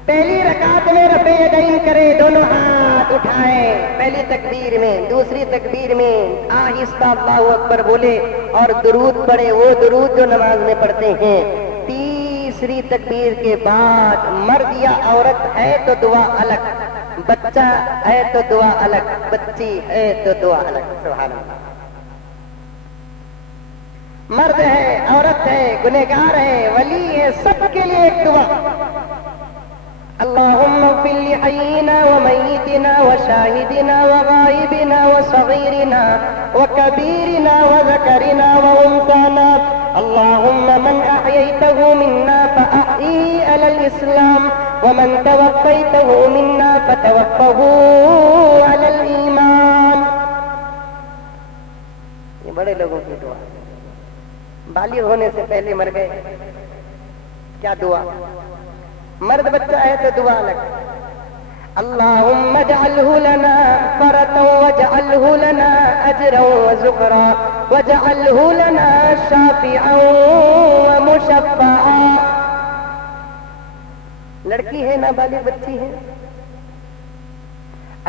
پہلی رکعت میں رفع یدین کرے، دونوں ہاتھ اٹھائے پہلی تکبیر میں، دوسری تکبیر میں آہستہ اللہ اکبر بولے اور درود پڑھے، وہ درود جو نماز میں پڑھتے ہیں۔ تیسری تکبیر کے بعد مرد یا عورت ہے تو دعا الگ، بچہ ہے تو دعا الگ، بچی ہے تو دعا الگ۔ سبحان اللہ۔ مرد ہے، عورت ہے، گنہگار ہے، ولی ہے، سب کے لیے ایک دعا، اللہم اغفر لحینا ومیتنا وشاہدنا وغائبنا وصغیرنا وکبیرنا وذکرنا وانثانا، اللہم من احییتہ منا فاحیی علی الاسلام ومن توفیتہ منا فتوفہ علی الایمان۔ یہ بڑے لوگوں کی دعا، بالغ ہونے سے پہلے مر گئے، کیا دعا؟ مرد بچہ ہے تو دعا الگ، اللہم اجعلہ لنا فرطا واجعلہ لنا اجرا وذکرا واجعلہ لنا شافعا ومشفعا۔ لڑکی ہے نابالغ بچی ہے،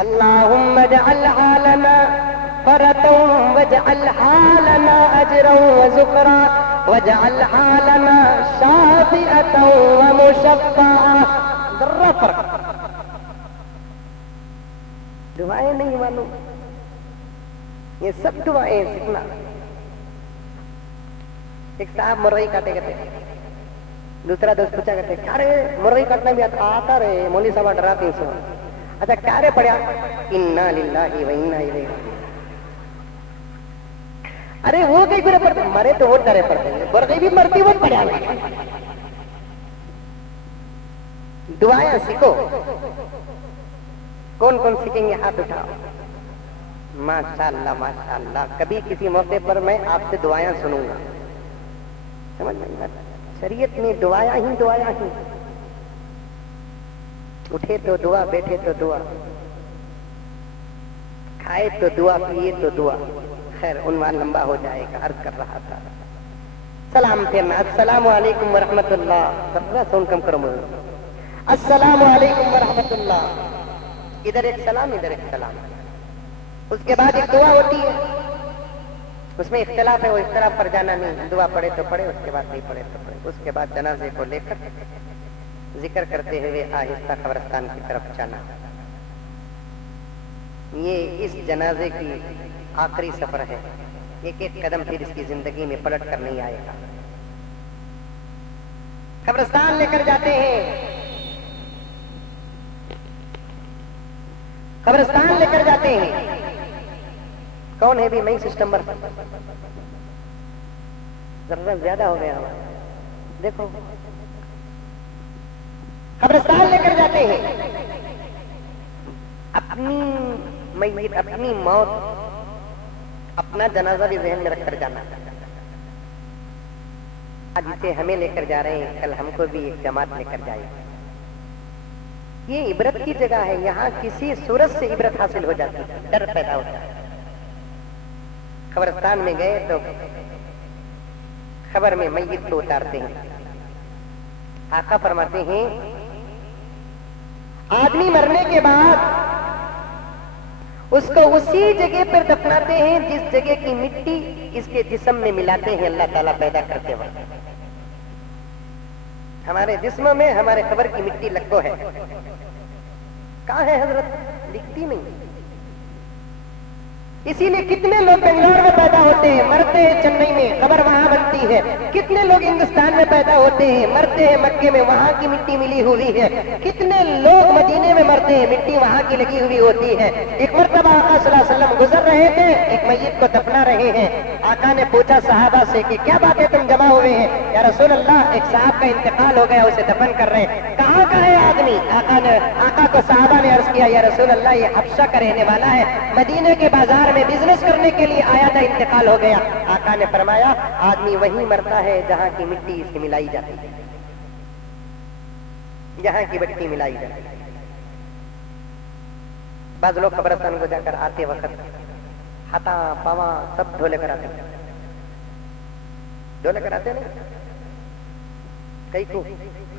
اللہم اجعلہا لنا مغفرة واجعلها لنا أجرا وذكرا واجعلها لنا شافئة ومشفعة. ذرا فرق. دعائیں نہیں معلوم، یہ سب دعائیں سیکھنا. ایک صاحب مرغی کاٹے کرتے، دوسرا دوست پوچھا کرتے کیا رے مرغی کاٹنا بھی آتا رے؟ مولوی صاحب ڈراتے ہیں سو. اچھا کیا رے پڑھیا؟ انا للہ و انا الیہ. ارے وہ کئی برے پڑھتے، مرے تو وہ ڈرے پڑتے ہیں، مرغی بھی مرتی وہ پڑھیا. دعائیں سیکھو. کون کون سیکھیں گے؟ ہاتھ اٹھاؤ. ماشاء اللہ ماشاء اللہ. کبھی کسی موقع پر میں آپ سے دعائیں سنوں گا. سمجھ میں شریعت میں دعائیں ہی دعائیں ہی. اٹھے تو دعا، بیٹھے تو دعا، کھائے تو دعا، پیے تو دعا. خیر عنوان لمبا ہو جائے گا. عرض کر رہا تھا سلام پھیرنا. السلام علیکم ورحمۃ اللہ. سب سون کم کرو مجھے. السلام علیکم ورحمۃ اللہ. ادھر ایک سلام، ادھر ایک سلام. اس کے بعد ایک دعا ہوتی ہے، اس میں اختلاف ہے، وہ اختلاف پر جانا نہیں. دعا پڑھے تو پڑھے، اس کے بعد نہیں پڑھے تو پڑھے. اس کے بعد جنازے کو لے کر ذکر کرتے ہوئے آہستہ قبرستان کی طرف جانا. یہ اس جنازے کی آخری سفر ہے. ایک ایک قدم پھر اس کی زندگی میں پلٹ کر نہیں آئے گا. قبرستان لے کر جاتے ہیں، قبرستان لے کر جاتے ہیں. کون ہے بھی؟ مئی سسٹمبر ذرا زیادہ ہو گیا ہمارا. دیکھو قبرستان لے کر جاتے ہیں. اپنی میت، اپنی موت، اپنا جنازہ بھی ذہن میں رکھ کر جانا. آج اسے ہمیں لے کر جا رہے ہیں، کل ہم کو بھی ایک جماعت لے کر جائے. یہ عبرت کی جگہ ہے. یہاں کسی صورت سے عبرت حاصل ہو جاتی ہے، ڈر پیدا ہوتا ہے. قبرستان میں گئے تو خبر میں میت کو اتارتے ہیں. آقا فرماتے ہیں آدمی مرنے کے بعد اس کو اسی جگہ پر دفناتے ہیں جس جگہ کی مٹی اس کے جسم میں ملاتے ہیں اللہ تعالیٰ پیدا کرتے وقت. ہمارے جسم میں ہمارے قبر کی مٹی لگو ہے. کہاں ہے حضرت؟ دکھتی نہیں. اسی لیے کتنے لوگ بنگلور میں پیدا ہوتے ہیں، مرتے ہیں چنئی میں، قبر وہاں بنتی ہے. کتنے لوگ ہندوستان میں پیدا ہوتے ہیں، مرتے ہیں مکے میں، وہاں کی مٹی ملی ہوئی ہے. کتنے لوگ مدینے میں مرتے ہیں، مٹی وہاں کی لگی ہوئی ہوتی ہے. ایک مرتبہ آقا صلی اللہ علیہ وسلم گزر رہے تھے، ایک میت کو دفنا رہے ہیں. آقا نے پوچھا صحابہ سے کہ کیا بات ہے تم جمع ہوئے ہیں؟ یا رسول اللہ ایک صاحب کا انتقال ہو گیا، اسے دفن کر رہے ہیں. کہاں کا ہے آدمی؟ آقا کو صحابہ نے عرض کیا یا رسول اللہ یہ حبشہ کا رہنے والا ہے، مدینے کے بازار میں بزنس کرنے کے لیے آیا تھا، انتقال ہو گیا. آقا نے فرمایا آدمی وہیں مرتا ہے جہاں کی مٹی سے ملائی جاتی ہے، جہاں کی مٹی ملائی جاتی ہے. بعض لوگ قبرستان کو جا کر آتے وقت ہاتھا پاوا سب دھو لے کر آتے، دھو لے کر آتے نہیں. کئی کو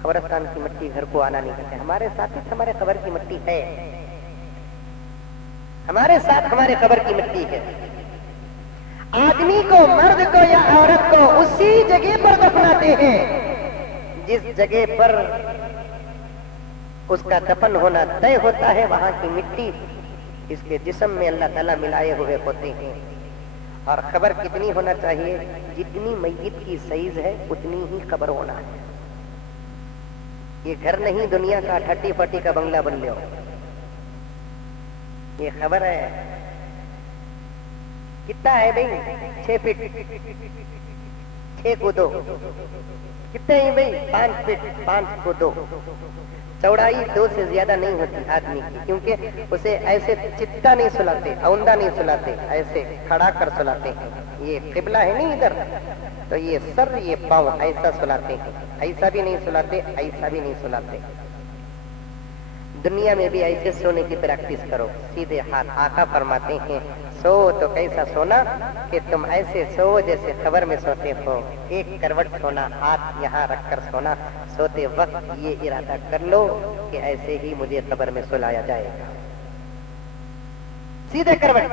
قبرستان کی مٹی گھر کو آنا نہیں کرتے. ہمارے ساتھ ہمارے قبر کی مٹی ہے، ہمارے ساتھ ہمارے قبر کی مٹی ہے. آدمی کو، مرد کو یا عورت کو اسی جگہ پر دفناتے ہیں جس جگہ پر اس کا دفن ہونا طے ہوتا ہے. وہاں کی مٹی اس کے جسم میں اللہ تعالیٰ ملائے ہوئے ہوتے ہیں. اور خبر کتنی ہونا چاہیے؟ جتنی میت کی سائز ہے اتنی ہی قبر ہونا ہے. یہ گھر نہیں دنیا کا 30-40 کا بنگلہ بن لو. یہ خبر ہے. کتنا ہے بھائی؟ 6 فٹ 6 کو 2. کتنے ہی بھائی؟ 5 فٹ 5 کو 2. چوڑائی 2 سے زیادہ نہیں ہوتی آدمی کی، کیونکہ اسے ایسے چتا نہیں سلاتے، اوندہ نہیں سلاتے، ایسے کھڑا کر سلاتے ہیں. یہ قبلہ ہے نہیں ادھر، تو یہ سر یہ پاؤں ایسا سلاتے ہیں. ایسا بھی نہیں سلاتے، ایسا بھی نہیں سلاتے. دنیا میں بھی ایسے سونے کی پریکٹس کرو، سیدھے ہاتھ. آقا فرماتے ہیں سو تو کیسا سونا کہ تم ایسے سو جیسے قبر میں سوتے ہو. ایک کروٹ سونا، ہاتھ یہاں رکھ کر سونا. سوتے وقت یہ ارادہ کر لو کہ ایسے ہی مجھے قبر میں سلایا جائے گا. سیدھے کروٹ.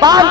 5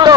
2,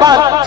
5,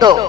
2,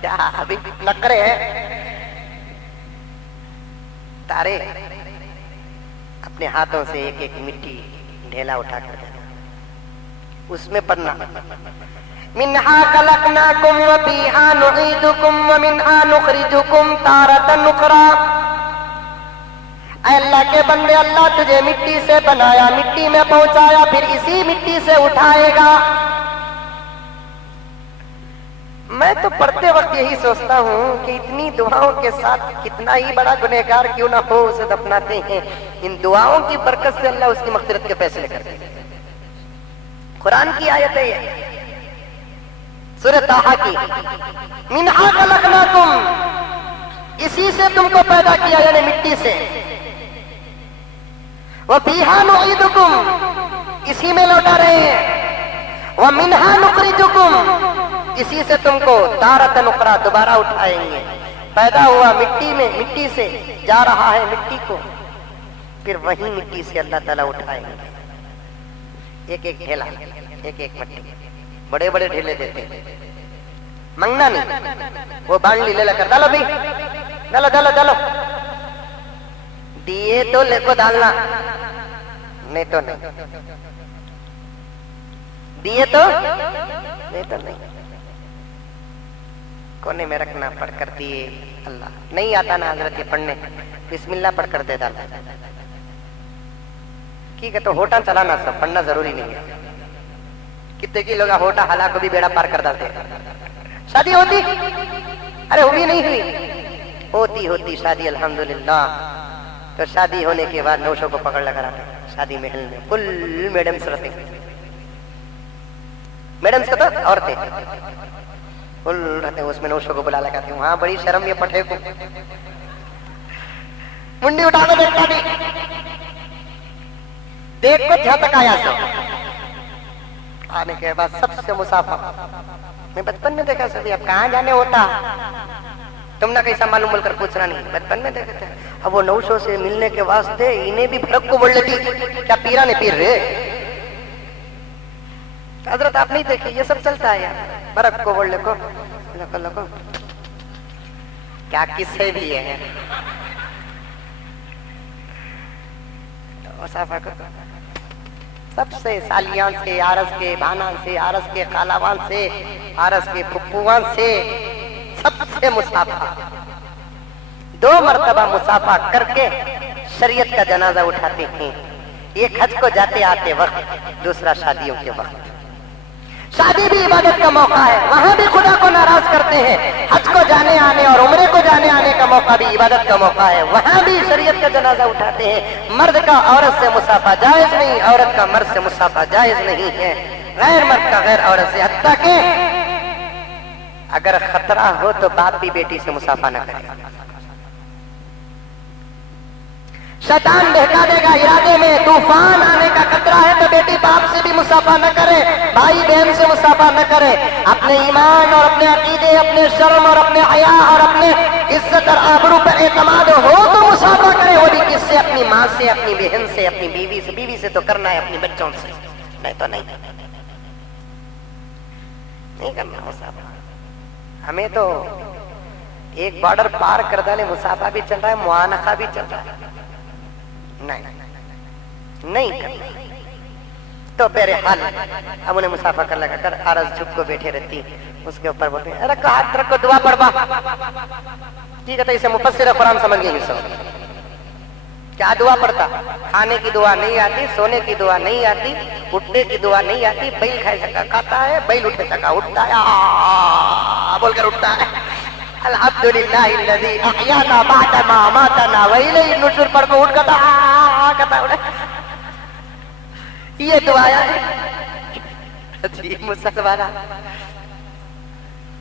کیا ابھی نخرے ہیں؟ تارے اپنے ہاتھوں سے ایک ایک مٹی ڈھیلا اٹھا کر دینا، اس میں پڑھنا منہا خلقناکم وفیہا نعیدکم ومنہا نخرجکم تارۃ اخری۔ اے اللہ کے بندے، اللہ تجھے مٹی سے بنایا، مٹی میں پہنچایا، پھر اسی مٹی سے اٹھائے گا۔ میں تو پڑھتے وقت یہی سوچتا ہوں کہ اتنی دعاؤں کے ساتھ کتنا ہی بڑا گنہگار کیوں نہ ہو اسے دفناتے ہیں، ان دعاؤں کی برکت سے اللہ اس کی مغفرت کے فیصلے کرتے ہیں۔ قرآن کی آیت ہے یہ، سورۃ طٰہٰ کی، منہا خلقناکم، اسی سے تم کو پیدا کیا یعنی مٹی سے، وفیہا نعیدکم، اسی میں لوٹا رہے ہیں، ومنہا نخرجکم، اسی سے تم کو تارۃ اخری دوبارہ اٹھائیں گے۔ پیدا ہوا مٹی میں، مٹی سے جا رہا ہے مٹی کو، پھر وہی مٹی سے اللہ تعالیٰ اٹھائیں گے، ایک ایک ڈھیلا، ایک ایک مٹی، بڑے بڑے ڈھیلے دیتے ہیں، منگنا نہیں، وہ بانڈلی لے کر ڈالو بھی، ڈالو ڈالو ڈالو، دیے تو لے کو ڈالنا، نہیں تو نہیں، دیے تو نہیں تو نہیں، کونے میں رکھنا، پڑھ کر دیے اللہ۔ نہیں آتا نا حضرت یہ پڑھنے، بسم اللہ پڑھ کر دے ڈالا، ٹھیک ہے تو ہوٹا چلانا سب، پڑھنا ضروری نہیں ہے۔ کتنے کی لوگ ہوٹا حالا کو بھی بیڑا پار کر ڈالتے ہیں۔ شادی ہوتی؟ ارے ہوئی نہیں ہوئی؟ ہوتی شادی الحمدللہ۔ تو شادی ہونے کے بعد نوشوں کو پکڑ لگا رہا تھا شادی محل میں، فل میڈمس رہتے، میڈمس کا تو عورتیں فل رہتے ہیں، اس میں نوشوں کو بلا لگاتے ہیں، وہاں بڑی شرم یہ پٹھے کو منڈی اٹھا کے دیکھتا نہیں، دیکھ کو جہاں تک آیا سو آنے کے بعد سب سے مسافہ۔ میں بچپن میں دیکھا سبھی، اب کہاں جانے ہوتا تم نہ کیسا معلوم بول کر پوچھنا نہیں، بچپن میں دیکھتے تھے۔ اب وہ نوشوں سے ملنے کے واسطے انہیں بھی بھڑک کو بول لیتی، کیا پیرا نے پیر رہے حضرت آپ نہیں دیکھے، یہ سب چلتا ہے یار، برق کو بول لے کو لکو کیا قصے بھی ہیں، مسافہ کو سب سے سالیان سے، آرس کے بھانان سے، آرس کے خالاوان سے، آرس کے پھپھوان سے، سب سے مسافہ۔ 2 مرتبہ مسافہ کر کے شریعت کا جنازہ اٹھاتے ہیں، ایک حج کو جاتے آتے وقت، دوسرا شادیوں کے وقت۔ شادی بھی عبادت کا موقع ہے، وہاں بھی خدا کو ناراض کرتے ہیں، حج کو جانے آنے اور عمرے کو جانے آنے کا موقع بھی عبادت کا موقع ہے، وہاں بھی شریعت کا جنازہ اٹھاتے ہیں۔ مرد کا عورت سے مسافہ جائز نہیں، عورت کا مرد سے مسافہ جائز نہیں ہے، غیر مرد کا غیر عورت سے، حتیٰ کہ اگر خطرہ ہو تو باپ بھی بیٹی سے مسافہ نہ کرے، شیطان بہکا دے گا ارادے میں، طوفان آنے کا خطرہ ہے تو بیٹی باپ سے بھی مسافہ نہ کرے، بھائی بہن سے مسافہ نہ کرے۔ اپنے ایمان اور اپنے عقیدے، اپنے شرم اور اپنے حیا اور اپنے عزت اور آبرو پر اعتماد ہو تو مسافہ کرے، وہ بھی کس سے؟ اپنی ماں سے، اپنی بہن سے، اپنی بیوی سے، بیوی سے تو کرنا ہے اپنی بچوں سے، نہیں تو نہیں کرنا مسافہ۔ ہمیں تو ایک بارڈر پار کر ڈالے، مسافہ بھی چل رہا ہے، معانقہ بھی چل رہا ہے، نہیں کرنا تو بہرحال اب انہیں مسافہ کر لگا کر عرض جھک کو بیٹھے رہتی، اس کے اوپر بولتے ہیں رکھو ہاتھ رکھو، دعا پڑھوا، ٹھیک ہے تو اسے مفسر قرآن سمجھ گئی سب کیا دعا پڑھتا؟ کھانے کی دعا نہیں آتی، سونے کی دعا نہیں آتی، اٹھنے کی دعا نہیں آتی، بیل کھائے چکا کھاتا ہے، بیل اٹھے چکا اٹھتا ہے بول کر اٹھتا ہے، الحمدللہ الذی احیانا بعد ما اماتنا والیہ النشور پڑھ کو اٹھ کتا یہ دعا ہے جی مسلمانہ۔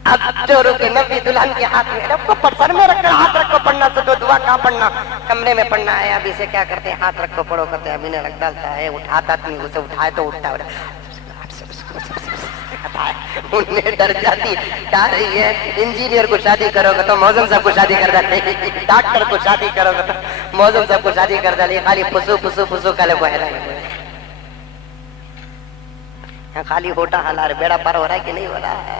اب چوروں کے نبی دلہن کے ہاتھ میں رکھو، سر میں رکھ کر ہاتھ رکھو، پڑھنا تو دعا کہاں پڑھنا، کمرے میں پڑھنا ہے۔ اب اسے کیا کرتے ہیں، ہاتھ رکھو پڑھو کرتے ہیں، اب انہیں رکھ ڈالتا ہے، اٹھاتا نہیں، اسے اٹھائے تو اٹھتا ہے، انہیں ڈر جاتی کیا رہی ہے، انجینئر کو شادی کرو گے تو موزن صاحب کو شادی کر دیتے، ڈاکٹر کو شادی کرو گے تو موزن صاحب کو شادی کر ڈالی، خالی پسو پسو پسو کالے کو ہلا خالی ہوٹا ہلا رہے، بیڑا پار ہو رہا ہے کہ نہیں ہو رہا ہے،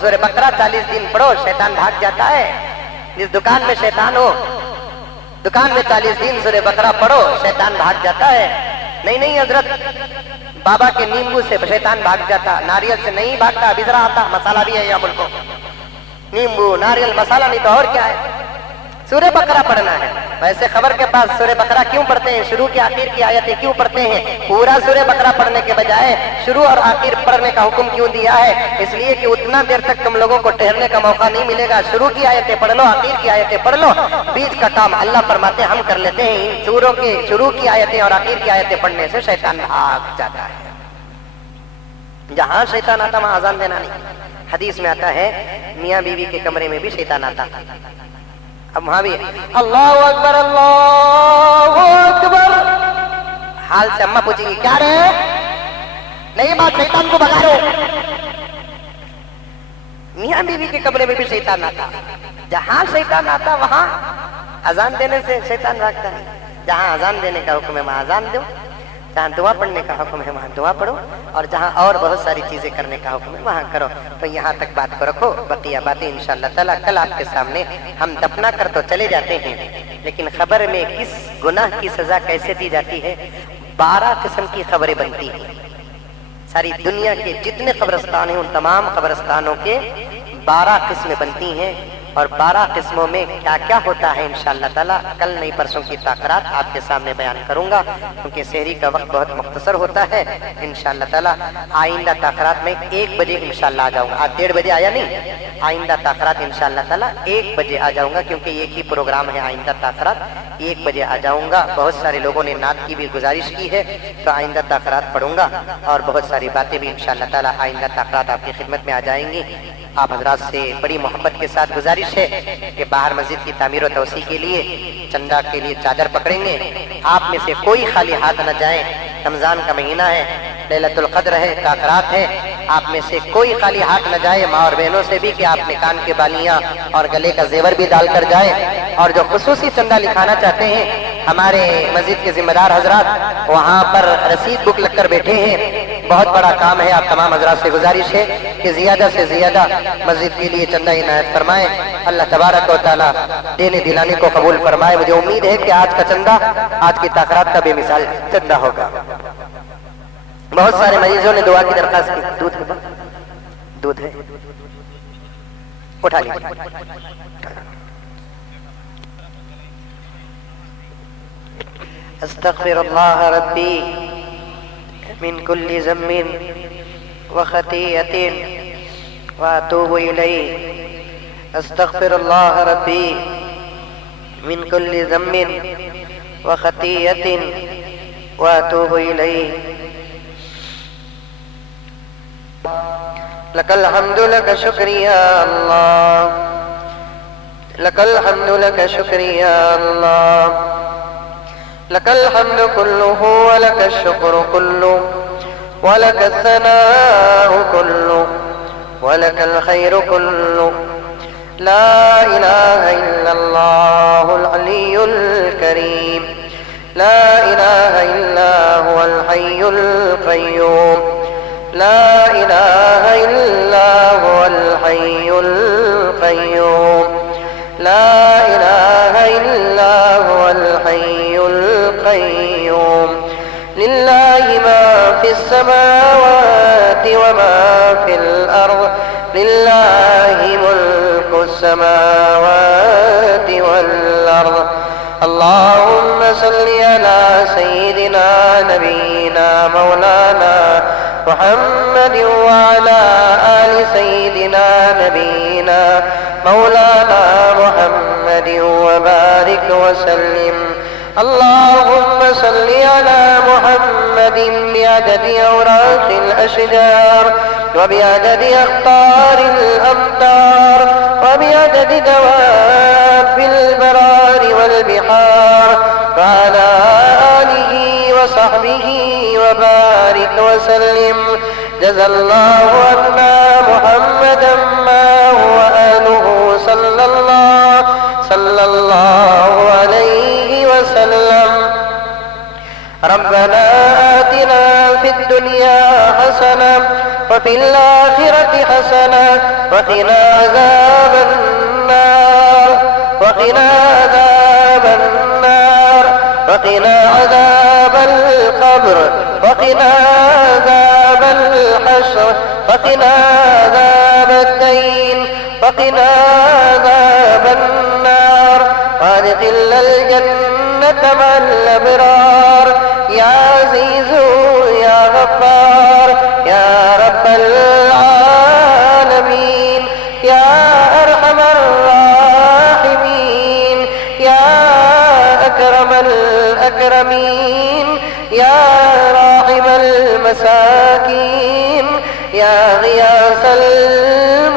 سورہ بقرہ 40 دن پڑھو شیطان بھاگ جاتا ہے. جس دکان میں شیطان ہو دکان میں 40 دن سورہ بقرہ پڑھو شیطان بھاگ جاتا ہے. نہیں حضرت بابا کے نیمبو سے شیطان بھاگ جاتا, ناریل سے نہیں بھاگتا. بزرا آتا مسالہ بھی ہے یا ملک کو, نیمبو ناریل مسالہ نہیں تو اور کیا ہے. سورہ بقرہ پڑھنا ہے. ویسے خبر کے پاس سورہ بقرہ کیوں پڑھتے ہیں, شروع کی آخر کی آیتیں کیوں پڑھتے ہیں؟ پورا سورہ بقرہ پڑھنے کے بجائے شروع اور آخر پڑھنے کا حکم کیوں دیا ہے؟ اس لیے کہ اتنا دیر تک تم لوگوں کو ٹھہرنے کا موقع نہیں ملے گا. شروع کی آیتیں پڑھ لو, آخر کی آیتیں پڑھ لو, بیچ کا کام اللہ فرماتے ہم کر لیتے ہیں. ان سوروں کے شروع کی آیتیں اور آخر کی آیتیں پڑھنے سے شیطان بھاگ جاتا ہے. جہاں شیطان آتا وہاں اذان دینا نہیں. حدیث میں آتا ہے میاں بیوی کے کمرے میں بھی شیطان آتا. اب وہاں بھی اللہ اکبر اللہ اکبر. حال سے اماں پوچھیں گی کیا رہے نہیں بات شیطان کو بگا رہے. میاں بیوی کے کمرے میں بھی شیطان آتا. جہاں شیطان آتا وہاں اذان دینے سے شیطان بھاگتا نہیں. جہاں اذان دینے کا حکم ہے وہاں اذان دو, جہاں دعا پڑھنے کا حکم ہے وہاں دعا پڑھو, اور جہاں اور بہت ساری چیزیں کرنے کا حکم ہے وہاں کرو. تو یہاں تک بات کو رکھو, بقیہ باتیں انشاءاللہ تعالیٰ کل آپ کے سامنے ہم دفنا کر تو چلے جاتے ہیں, لیکن خبر میں کس گناہ کی سزا کیسے دی جاتی ہے 12 قسم کی خبریں بنتی ہیں. ساری دنیا کے جتنے قبرستان ہیں ان تمام قبرستانوں کے 12 قسمیں بنتی ہیں, اور 12 قسموں میں کیا کیا ہوتا ہے انشاءاللہ تعالیٰ کل نہیں پرسوں کی تاخیرات آپ کے سامنے بیان کروں گا, کیونکہ سحری کا وقت بہت مختصر ہوتا ہے. انشاءاللہ تعالیٰ آئندہ تاخیرات میں 1 بجے انشاءاللہ آ جاؤں گا. آج 1:30 بجے آیا نہیں, آئندہ تاخیرات انشاءاللہ تعالیٰ 1 بجے آ جاؤں گا, کیونکہ ایک ہی پروگرام ہے. آئندہ تاخیرات 1 بجے آ جاؤں گا. بہت سارے لوگوں نے نعت کی بھی گزارش کی ہے, تو آئندہ تاخیرات پڑھوں گا, اور بہت ساری باتیں بھی انشاءاللہ تعالیٰ آئندہ تاخیرات آپ کی خدمت میں آ جائیں گی. آپ حضرات سے بڑی محبت کے ساتھ گزارش ہے کہ باہر مسجد کی تعمیر و توسیع کے لیے چندہ کے لیے چادر پکڑیں گے. آپ میں سے کوئی خالی ہاتھ نہ جائیں. رمضان کا مہینہ ہے, لیلۃ القدر ہے, تاخیرات ہے. آپ میں سے کوئی خالی ہاتھ نہ جائے. ماں اور بہنوں سے بھی کہ آپ نے کان کے بالیاں اور گلے کا زیور بھی ڈال کر جائیں. اور جو خصوصی چندہ لکھانا چاہتے ہیں ہمارے مسجد کے ذمہ دار حضرات وہاں پر رسید بک لگ کر بیٹھے ہیں. بہت بڑا کام ہے. آپ تمام حضرات سے گزارش ہے کہ زیادہ سے زیادہ مسجد کے لیے چندہ عنایت فرمائیں. اللہ تبارک و تعالیٰ دینے دلانے کو قبول فرمائے. مجھے امید ہے کہ آج کا چندہ, آج کی تاخیرات کا بے مثال چندہ ہوگا. بہت سارے مریضوں نے دعا کی درخواست کی. دودھ ہے اٹھا لیجیے. استغفر اللہ ربی من كل ذنب وخطيئة وأتوب إليه. أستغفر الله ربي من كل ذنب وخطيئة وأتوب إليه. لك الحمد لك شكري يا الله, لك الحمد لك شكري يا الله, لك الحمد كله ولك الشكر كله ولك الثناء كله ولك الخير كله. لا إله إلا الله العلي الكريم, لا إله إلا هو الحي القيوم, لا إله إلا هو الحي القيوم, لا إله إلا هو الحي القيوم. لله ما في السماوات وما في الأرض, لله ملك السماوات والأرض. اللهم صل على سيدنا نبينا مولانا محمد وعلى آل سيدنا نبينا مولانا محمد وبارك وسلم. اللهم صل على محمد بعدد أوراق الأشجار وبعدد أقطار الأمطار وبعدد دواب البرار والبحار وعلى آله وصحبه وبارك وسلم. جزا الله عنا محمدا ما هو أهله صلى الله عليه وسلم. ربنا آتنا في الدنيا حسنة وفي الآخرة حسنة وقنا عذاب النار وقنا عذاب النار وقنا عذاب القبر وقنا عذاب الحشر وقنا عذاب الدين وقنا عذاب النار وادخلنا الجنة مع الأبرار يا عزيز يا غفار يا رب العالمين يا أرحم الراحمين يا أكرم الأكرمين يا راحم المساكين يا غياث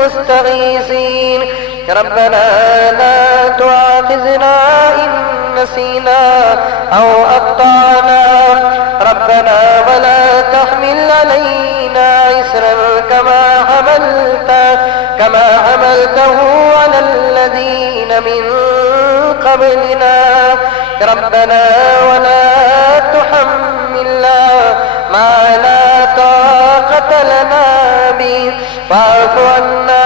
المستغيثين ربنا لا تؤاخذنا إن نسينا أو أخطأنا ربنا ولا تحمل علينا إصرا كما حملته على الذين من قبلنا ربنا ولا تحملنا ما لا طاقة لنا به واعف عنا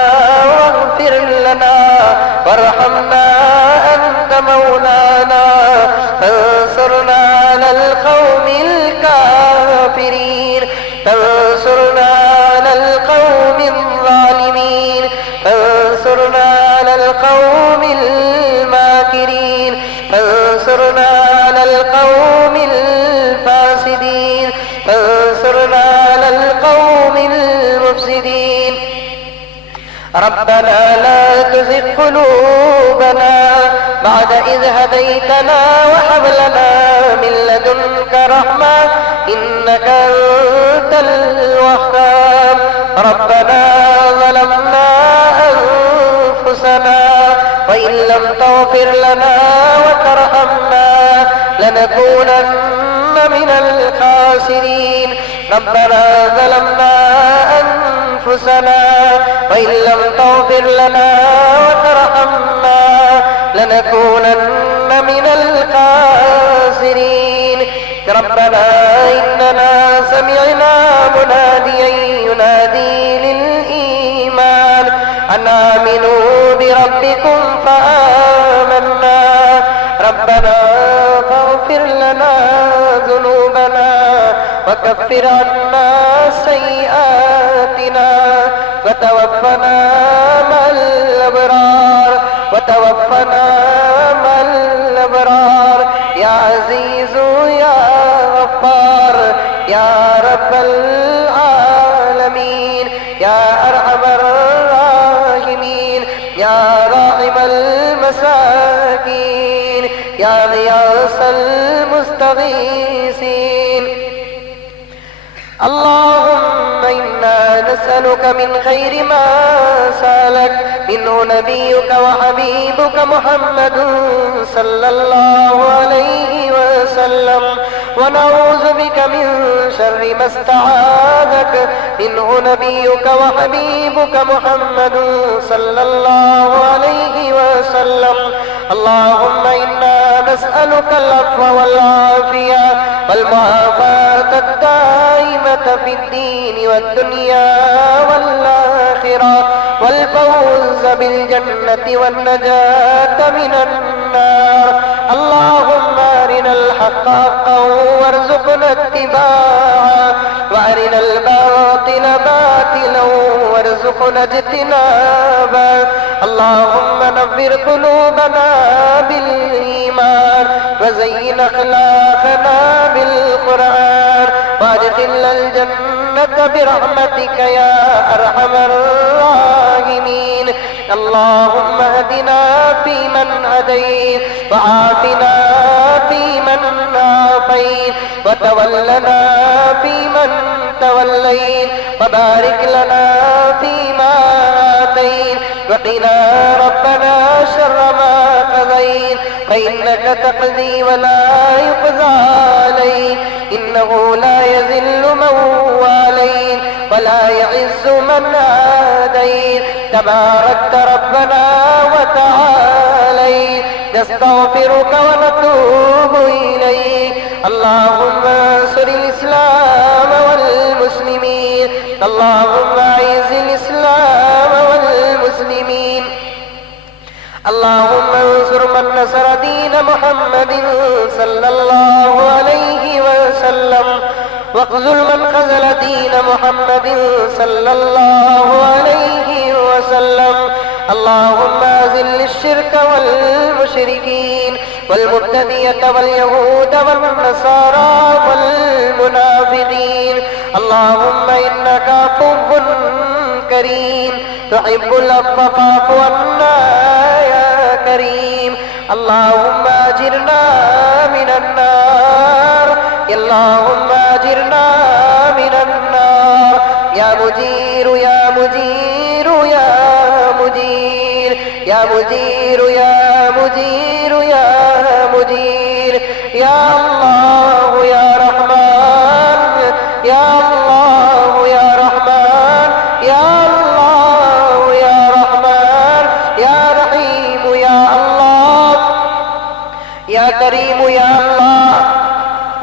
واغفر لنا وارحمنا أنت مولانا فانصرنا على القوم الكافرين فانصرنا على القوم الظالمين فانصرنا على القوم الماكرين فانصرنا على القوم الفاسدين فانصرنا على القوم المفسدين ربنا لا تزغ قلوبنا بعد إذ هديتنا وهب لنا من لدنك رحمة إنك أنت الوهاب ربنا ظلمنا أنفسنا وإن لم تغفر لنا وترحمنا لنكونن من الخاسرين ربنا ظلمنا أنفسنا وإن لم تغفر لنا وترحمنا لنكونن من الخاسرين ربنا إننا سمعنا مناديا ينادي للإيمان أن آمنوا بربكم فآمنا ربنا فاغفر لنا ذنوبنا وكفر عنا سيئاتنا وتوفنا مع الأبرار يا عزيز يا غفار يا رب العالمين يا أرحم الراحمين يا راحم المساكين يا غياث المستغيثين اللهم إنا نسألك من خير ما سألك منه نبيك وحبيبك محمد صلى الله عليه وسلم ونعوذ بك من شر ما استعاذك منه نبيك وحبيبك محمد صلى الله عليه وسلم اللهم إنا نسألك العفو والعافية والمعافاة الدائمة في الدين والدنيا والآخرة والفوز بالجنة والنجاة من النار اللهم أرنا الحق حقا وارزقنا اتباعه وأرنا الباطل باطلا وارزقنا اجتنابه اللهم نور قلوبنا بالإيمان وزين أخلاقنا بالقرآن وادخلنا الجنة برحمتك يا أرحم الراحمين اللهم اهدنا فيمن هديت وعافنا فيمن عافيت وتولنا فيمن توليت وبارك لنا فيما آتيت وقنا ربنا شر ما قضيت فإنك تقضي ولا يقضى عليك إنه لا يذل من واليت ولا يعز من عاديت تباركت ربنا وتعاليت نستغفرك ونتوب إليك اللهم انصر الإسلام اللهم أعز الإسلام والمسلمين اللهم انصر من نصر دين محمد صلى الله عليه وسلم واخذل من خذل دين محمد صلى الله عليه وسلم اللهم أذل الشرك والمشركين والمبتدية واليهود والنصارى والمنافقين اللهم إنك عفو كريم تحب العفو فاعف عنا يا كريم اللهم أجرنا من النار اللهم أجرنا من النار يا مجير يا مجير يا مجير يا مجير يا مجير يا مجير يا الله يا رحمن يا الله يا رحمن يا الله يا رحمن يا رحيم يا الله يا كريم يا الله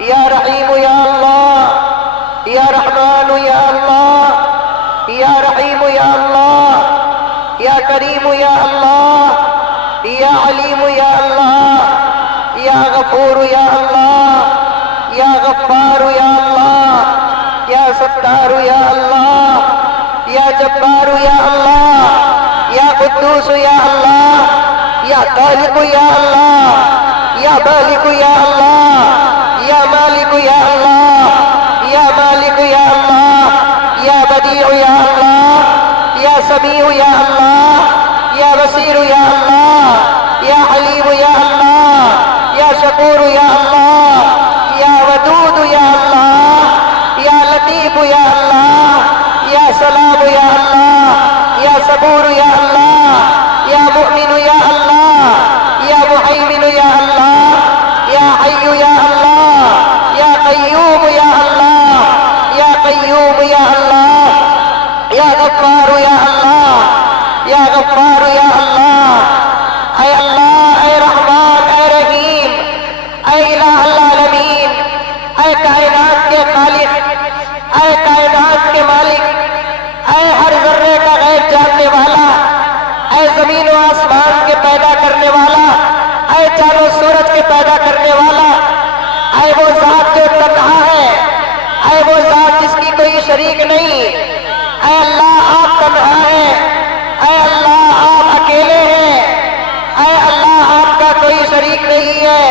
يا رحيم يا الله يا رحمن يا الله يا رحيم يا الله يا كريم يا الله يا عليم يا الله يا غفور يا الله يا غفار يا الله يا ستار يا الله يا جبار يا الله يا قدوس يا الله يا خالق يا الله يا بالغ يا الله يا مالك يا الله يا مالك يا الله يا بديع يا الله يا سميع يا الله يا بصير يا الله يا حليم يا الله يا شكور يا الله يا ودود يا الله يا لطيف يا الله يا سلام يا الله يا صبور يا الله يا مؤمن يا الله يا مهيمن يا الله يا حي يا الله يا قيوم يا الله يا قيوم يا الله يا غفار يا الله يا غفار يا الله اے اللہ اے رحمان اے رحیم اے الہ العالمین اے کائنات کے خالق اے کائنات کے مالک اے ہر ذرے کا غیب جاننے والا اے زمین و آسمان کے پیدا کرنے والا اے چاند و سورج کے پیدا کرنے والا اے وہ ذات جو تنہا ہے اے وہ ذات جس کی کوئی شریک نہیں اے اللہ آپ تنہا ہیں اے اللہ آپ اکیلے ہیں اے اللہ آپ کا کوئی شریک نہیں ہے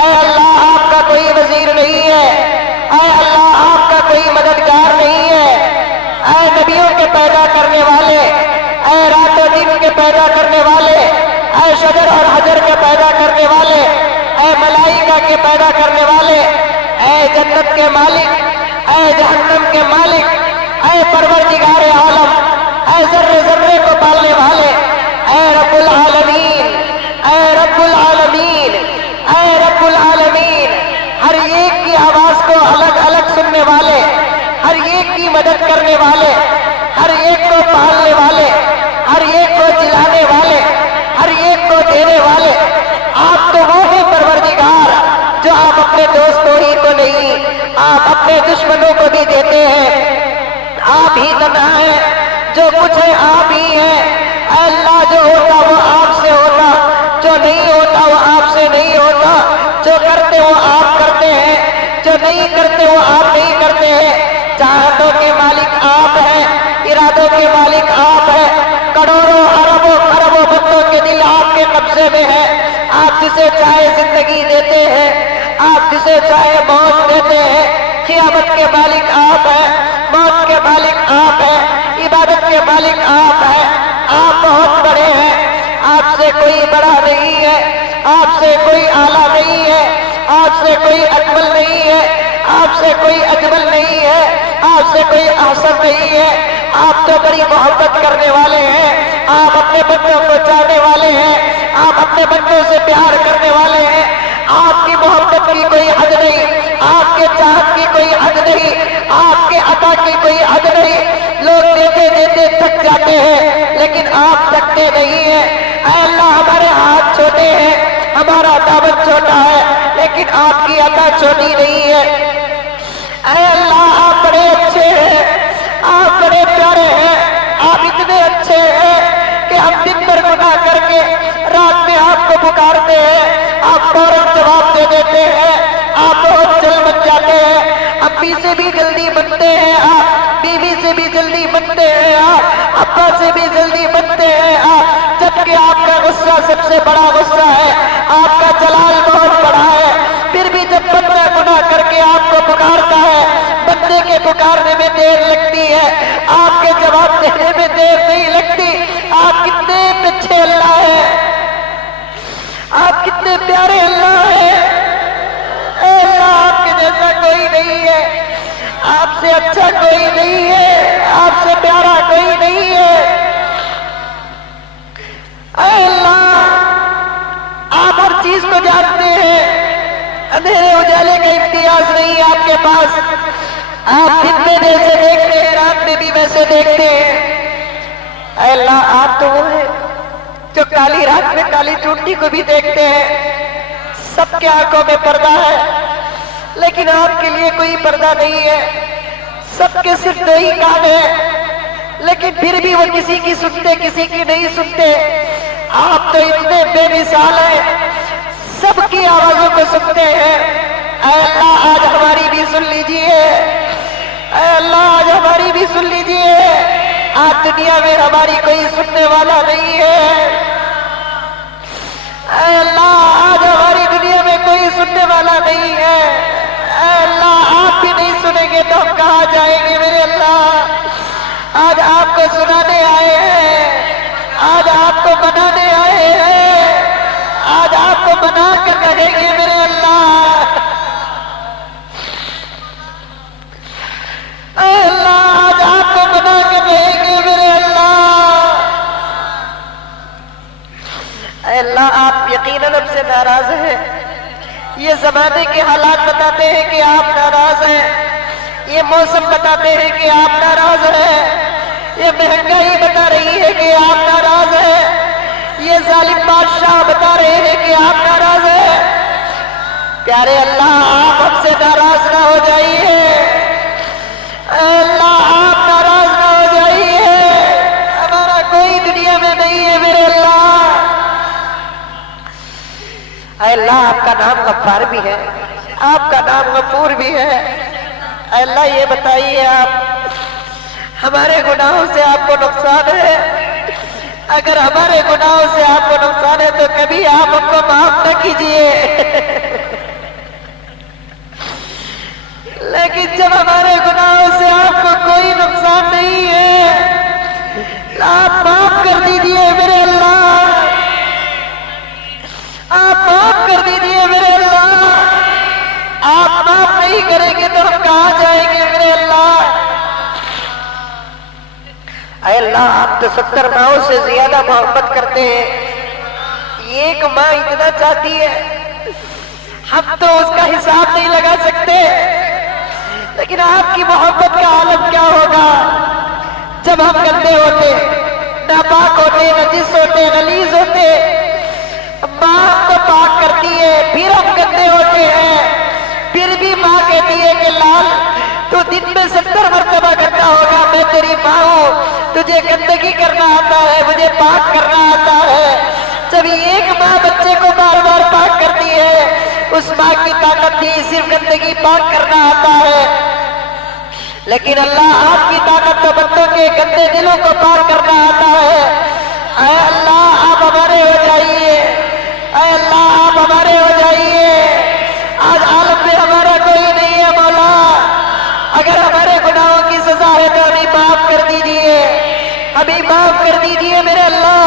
اے اللہ آپ کا کوئی وزیر نہیں ہے اے اللہ آپ کا کوئی مددگار نہیں ہے اے نبیوں کے پیدا کرنے والے اے رات و دن کے پیدا کرنے والے اے شجر اور حجر کے پیدا کرنے والے اے ملائکہ کے پیدا کرنے والے اے جنت کے مالک اے جہنم کے مالک اے پروردگار عالم اے ذرے ذرے کو پالنے والے اے رب العالمین اے رب العالمین اے رب العالمین ہر ایک کی آواز کو الگ الگ سننے والے ہر ایک کی مدد کرنے والے ہر ایک کو پالنے والے ہر ایک کو جلانے والے ہر ایک کو دینے والے آپ تو وہ ہیں پروردگار جو آپ اپنے دوستوں ہی کو نہیں آپ اپنے دشمنوں کو بھی دیتے ہیں آپ ہی تنہا ہیں جو کچھ ہے آپ ہی ہیں اے اللہ جو ہوتا وہ آپ سے ہوتا جو نہیں ہوتا وہ آپ سے نہیں ہوتا جو کرتے وہ آپ کرتے ہیں جو نہیں کرتے وہ آپ نہیں کرتے ہیں چاہتوں کے مالک آپ ہیں ارادوں کے مالک آپ ہیں کروڑوں اربوں خربوں بندوں کے دل آپ کے قبضے میں ہے آپ جسے چاہے زندگی دیتے ہیں آپ جسے چاہے موت دیتے ہیں قیامت کے مالک آپ ہیں موت کے مالک آپ ہیں عبادت کے مالک آپ ہیں آپ بہت بڑے ہیں آپ سے کوئی بڑا نہیں ہے آپ سے کوئی اعلیٰ نہیں ہے آپ سے کوئی اکمل نہیں ہے آپ سے کوئی اجمل نہیں ہے آپ سے کوئی احسن نہیں ہے آپ تو بڑی محبت کرنے والے ہیں آپ اپنے بندوں کو چاہنے والے ہیں آپ اپنے بندوں سے پیار کرنے والے ہیں آپ کی محبت کی کوئی حد نہیں آپ کے چاہت کی کوئی حد نہیں آپ کے عطا کی کوئی حد نہیں لوگ دیتے دیتے تھک جاتے ہیں لیکن آپ تھکتے نہیں ہیں اے اللہ ہمارے ہاتھ چھوٹے ہیں ہمارا دامن چھوٹا ہے لیکن آپ کی عطا چھوٹی نہیں ہے اے اللہ آپ بڑے اچھے ہیں آپ پکارتے ہیں آپ فوراً جواب دے دیتے ہیں، آپ بہت جلد بن جاتے ہیں، امی سے بھی جلدی بنتے ہیں آپ، بیوی سے بھی جلدی بنتے ہیں آپ، ابا سے بھی جلدی بنتے ہیں آپ، جبکہ آپ کا غصہ سب سے بڑا غصہ ہے، آپ کا جلال بہت بڑا ہے، پھر بھی جب بندہ گناہ کر کے آپ کو پکارتا ہے، بندے کے پکارنے میں دیر لگتی ہے، آپ کے جواب دینے میں دیر نہیں لگتی۔ آپ کتنے اچھے اللہ ہیں، آپ کتنے پیارے اللہ ہیں، اے اللہ آپ کے جیسا کوئی نہیں ہے، آپ سے اچھا کوئی نہیں ہے، آپ سے پیارا کوئی نہیں ہے۔ اے اللہ آپ ہر چیز کو جانتے ہیں، اندھیرے اجالے کا امتیاز نہیں آپ کے پاس، آپ دن میں جیسے دیکھتے ہیں رات میں بھی ویسے دیکھتے ہیں۔ اے اللہ آپ تو وہ ہیں جو کالی رات میں کالی چونٹی کو بھی دیکھتے ہیں، سب کے آنکھوں میں پردہ ہے لیکن آپ کے لیے کوئی پردہ نہیں ہے، سب کے صرف دو ہی کان ہیں لیکن پھر بھی وہ کسی کی سنتے کسی کی نہیں سنتے، آپ تو اتنے بے مثال ہیں، سب کی آوازوں کو سنتے ہیں۔ اے اللہ آج ہماری بھی سن لیجئے، اے اللہ آج ہماری بھی سن لیجئے، آج دنیا میں ہماری کوئی سننے والا نہیں ہے، اے اللہ آج ہماری دنیا میں کوئی سننے والا نہیں ہے، اے اللہ آپ بھی نہیں سنیں گے تو ہم کہاں جائیں گے میرے اللہ۔ آج آپ کو سنانے آئے ہیں، آج آپ کو منانے آئے ہیں، آج آپ کو منا کر کہیں گے میرے اللہ، اے اللہ آج آپ کو منا کر کہیں گے میرے اللہ۔ اے اللہ آپ یقیناً ہم سے ناراض ہیں، یہ زمانے کے حالات بتاتے ہیں کہ آپ ناراض ہیں، یہ موسم بتاتے ہیں کہ آپ ناراض ہیں، یہ مہنگائی بتا رہی ہے کہ آپ ناراض ہیں، یہ ظالم بادشاہ بتا رہے ہیں کہ آپ ناراض ہیں۔ پیارے اللہ آپ ہم سے ناراض نہ ہو جائیے، اے اللہ آپ ناراض نہ ہو جائیے، ہمارا کوئی دنیا میں نہیں ہے میرے اللہ۔ اے اللہ آپ کا نام غفار بھی ہے، آپ کا نام غفور بھی ہے، اے اللہ یہ بتائیے آپ ہمارے گناہوں سے آپ کو نقصان ہے؟ اگر ہمارے گناہوں سے آپ کو نقصان ہے تو کبھی آپ ہم کو معاف نہ کیجیے، لیکن جب ہمارے گناہوں سے آپ کو کوئی نقصان نہیں ہے آپ معاف کر دیجیے میرے اللہ، آپ معاف کر دیجیے میرے اللہ، آپ معاف نہیں کریں گے تو ہم کہاں جائیں گے میرے اللہ۔ اے اللہ آپ تو 70 ماؤں سے زیادہ محبت کرتے ہیں، ایک ماں اتنا چاہتی ہے ہم تو اس کا حساب نہیں لگا سکتے، لیکن آپ کی محبت کا عالم کیا ہوگا جب ہم گندے ہوتے، ناپاک ہوتے، نجس ہوتے، غلیظ ہوتے، ماں ہم کو پاک کرتی ہے، پھر ہم گندے ہوتے ہیں، پھر بھی ماں کہتی ہے کہ لال تو دن میں 70 مرتبہ گندا ہوگا، میں تیری ماں ہوں، تجھے گندگی کرنا آتا ہے، مجھے پاک کرنا آتا ہے۔ جب ایک ماں بچے کو بار بار پاک کرتی ہے، اس ماں کی طاقت بھی صرف گندگی پاک کرنا آتا ہے، لیکن اللہ آپ کی طاقت تو بندوں کے گندے دلوں کو پاک کرنا آتا ہے۔ اے اللہ آپ ہمارے ہو جائیے، اے اللہ آپ ہمارے ہو جائیے، آج عالم میں ہمارا کوئی نہیں ہے مولا، اگر ہمارے گناہوں کی سزا ہے تو ہمیں معاف کر دیجئے، ہمیں معاف کر دیجئے میرے اللہ۔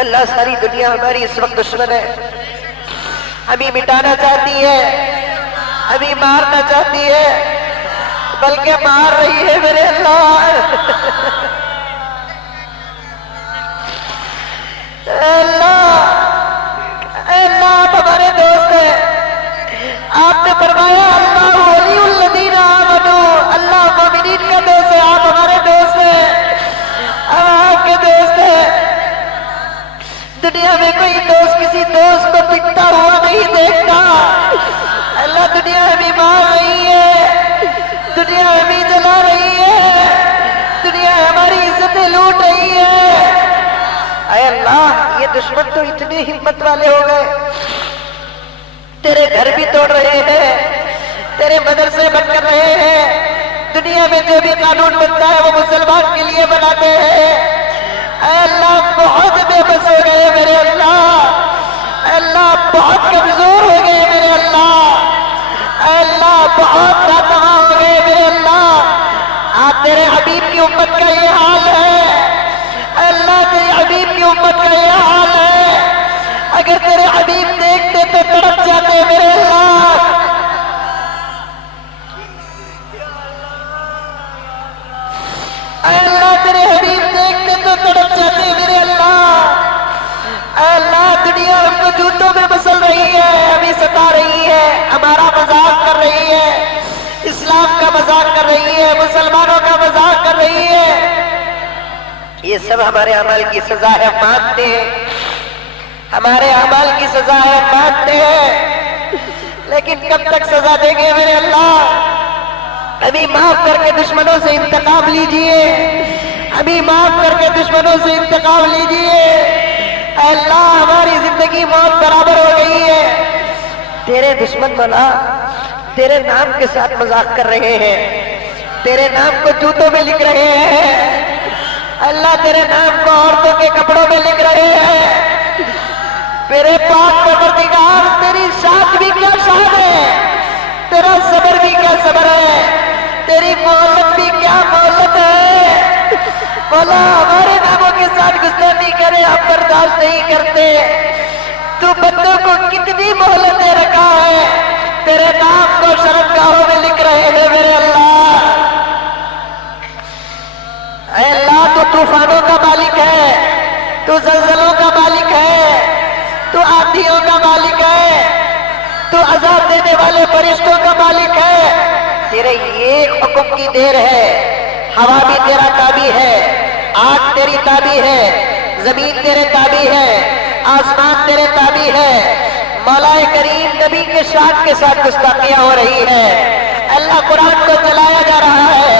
اللہ ساری دنیا ہماری اس وقت دشمن ہے، ہمیں مٹانا چاہتی ہے، ہمیں مارنا چاہتی ہے، بلکہ مار رہی ہے میرے اللہ۔ اللہ آپ ہمارے دوست ہیں، آپ نے فرمایا اللہ ولی الذین آمنوا، اللہ مومنین کا دوست ہے، آپ ہمارے دوست ہیں، ہم آپ کے دوست ہیں۔ دنیا میں کوئی دوست کسی دوست کو پٹتا ہوا نہیں دیکھتا، اللہ دنیا ہمیں مار رہی ہے، دنیا ہمیں جلا رہی ہے، دنیا ہماری عزتیں لوٹ رہی ہے۔ اے اللہ یہ دشمن تو اتنے ہمت والے ہو گئے، تیرے گھر بھی توڑ رہے ہیں، تیرے مدرسے بند کر رہے ہیں، دنیا میں جو بھی قانون بنتا ہے وہ مسلمان کے لیے بناتے ہیں۔ اے اللہ بہت بے بس ہو گئے میرے اللہ، اے اللہ بہت کمزور ہو گئے میرے اللہ، اے اللہ بہت ناتواں ہو گئے میرے اللہ۔ آج تیرے حبیب کی امت کا یہ حال ہے، اے اللہ تیرے حبیب کی امت کا یہ حال ہے، اگر تیرے حبیب دیکھتے تو تڑپ جاتے میرے اللہ۔ اے اللہ تیرے حبیب دیکھتے تو تڑپ جاتے میرے اللہ۔ اے اللہ دنیا ہم کو جوتوں میں مسل رہی ہے، ہمیں ستا رہی ہے، ہمارا مذاق کر رہی ہے، اسلام کا مذاق کر رہی ہے، مسلمانوں کا مذاق کر رہی ہے۔ یہ سب ہمارے اعمال کی سزا ہے، مانتے ہیں، ہمارے اعمال کی سزا ہے، مانتے ہیں، لیکن کب تک سزا دیں گے میرے اللہ؟ ابھی معاف کر کے دشمنوں سے انتقام لیجئے، ابھی معاف کر کے دشمنوں سے انتقام لیجئے۔ اے اللہ ہماری زندگی موت برابر ہو گئی ہے، تیرے دشمن مولا تیرے نام کے ساتھ مذاق کر رہے ہیں، تیرے نام کو جوتوں میں لکھ رہے ہیں، اللہ تیرے نام کو عورتوں کے کپڑوں میں لکھ رہے ہیں۔ میرے پاک پروردگار تیری شان بھی کیا شان ہے، تیرا صبر بھی کیا صبر ہے، تیری مہلت بھی کیا مہلت ہے۔ مولا ہمارے ناموں کے ساتھ گستاخی کرے ہم برداشت نہیں کرتے، تو بندوں کو کتنی مہلت دے رکھا ہے، تیرے نام کو شرمگاہوں میں لکھ رہے ہیں میرے اللہ۔ اے اللہ تو طوفانوں کا مالک ہے، تو زلزلوں کا مالک ہے، تو آندھیوں کا مالک ہے، تو عذاب دینے والے فرشتوں کا مالک ہے۔ تیرے ایک حکم کی دیر ہے، ہوا بھی تیرا تابع ہے، آگ تیری تابع ہے، زمین تیرے تابع ہے، آسمان تیرے تابع ہے۔ مولا کریم نبی کے شان کے ساتھ گستاخیاں ہو رہی ہے، اللہ قرآن کو چلایا جا رہا ہے،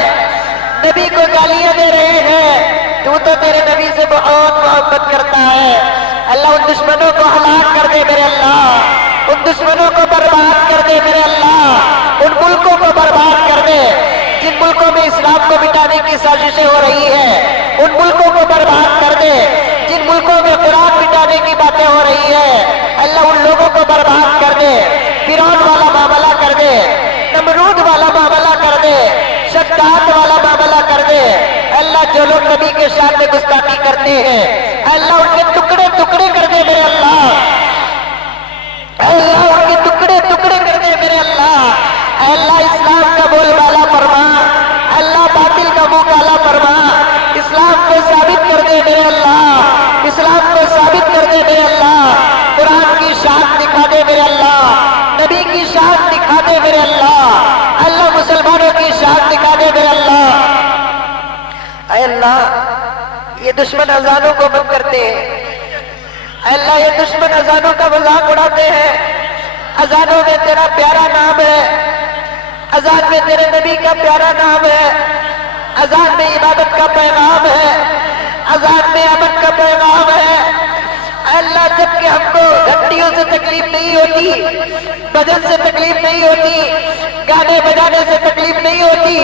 نبی کو گالیاں دے رہے ہیں، تو تیرے نبی سے بہت محبت کرتا ہے۔ اللہ ان دشمنوں کو ہلاک کر دے میرے اللہ، ان دشمنوں کو برباد کر دے میرے اللہ، ان ملکوں کو برباد کر دے جن ملکوں میں اسلام کو مٹانے کی سازشیں ہو رہی ہیں، ان ملکوں کو برباد کر دے جن ملکوں میں قرآن مٹانے کی باتیں ہو رہی ہے، اللہ ان لوگوں کو برباد کر دے، فرعون والا معاملہ کر دے، نمرود والا معاملہ کر دے، شداد والا معاملہ کر دے۔ اللہ جو لوگ نبی کے شان میں گستاخی کرتے ہیں اللہ ان کے ٹکڑے ٹکڑے کر دے میرے اللہ، اللہ ان کے ٹکڑے ٹکڑے کر دے میرے اللہ۔ اللہ اسلام کا بول بالا فرما، اللہ باطل کا منہ کالا فرما، اسلام کو ثابت کر دے میرے اللہ، اسلام کو ثابت کر دے میرے اللہ، قرآن کی شان دکھا دے میرے اللہ، نبی کی شان دکھا دے میرے اللہ، اللہ مسلمانوں کی شان دکھا دے میرے اللہ۔ اے اللہ یہ دشمن اذانوں کو بند کرتے ہیں، اے اللہ یہ دشمن اذانوں کا مذاق اڑاتے ہیں، اذانوں میں تیرا پیارا نام ہے، اذان میں تیرے نبی کا پیارا نام ہے، اذان میں عبادت کا پیغام ہے، اذان میں امن کا پیغام ہے۔ اللہ جب کہ ہم کو گھنٹیوں سے تکلیف نہیں ہوتی، بدن سے تکلیف نہیں ہوتی، گانے بجانے سے تکلیف نہیں ہوتی،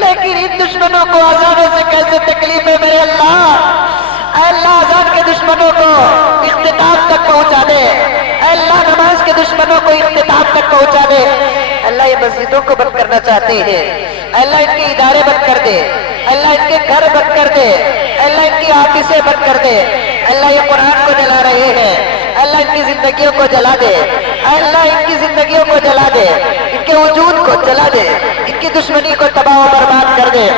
لیکن ان دشمنوں کو اذانوں سے کیسے تکلیف ہے میرے اللہ؟ اے اللہ اذان کے دشمنوں کو اختتام تک پہنچا دے، اے اللہ نماز کے دشمنوں کو اختتام تک پہنچا دے۔ اللہ یہ مسجدوں کو بند کرنا چاہتے ہیں، اللہ ان کے ادارے بند کر دے، اللہ ان کے گھر بند کر دے، اللہ ان کی آفیسیں بند کر دے، اللہ یہ قرآن کو جلا رہے ہیں، اللہ ان کی زندگیوں کو جلا دے، اللہ ان کی زندگیوں کو جلا دے، ان کے وجود کو جلا دے، ان کی دشمنی کو تباہ و برباد کر دے۔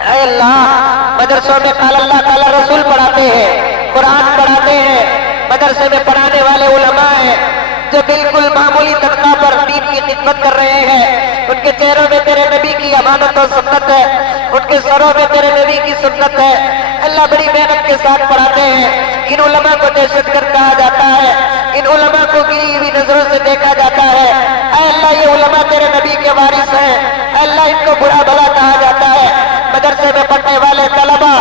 اے اللہ مدرسوں میں قال اللہ قال رسول پڑھاتے ہیں، قرآن پڑھاتے ہیں، مدرسے میں پڑھانے والے علماء ہیں جو بالکل معمولی طبقہ پر دین کی خدمت کر رہے ہیں، ان کے چہروں میں تیرے نبی کی امانت و سنت ہے، ان کے سروں میں تیرے نبی کی سنت ہے، اللہ بڑی محنت کے ساتھ پڑھاتے ہیں۔ ان علماء کو دہشت گرد کہا جاتا ہے، ان علماء کو گری ہوئی نظروں سے دیکھا جاتا ہے۔ اے اللہ یہ علماء تیرے نبی کے وارث ہیں، اے اللہ ان کو برا بھلا کہا جاتا ہے۔ مدرسے میں پڑھنے والے طلبہ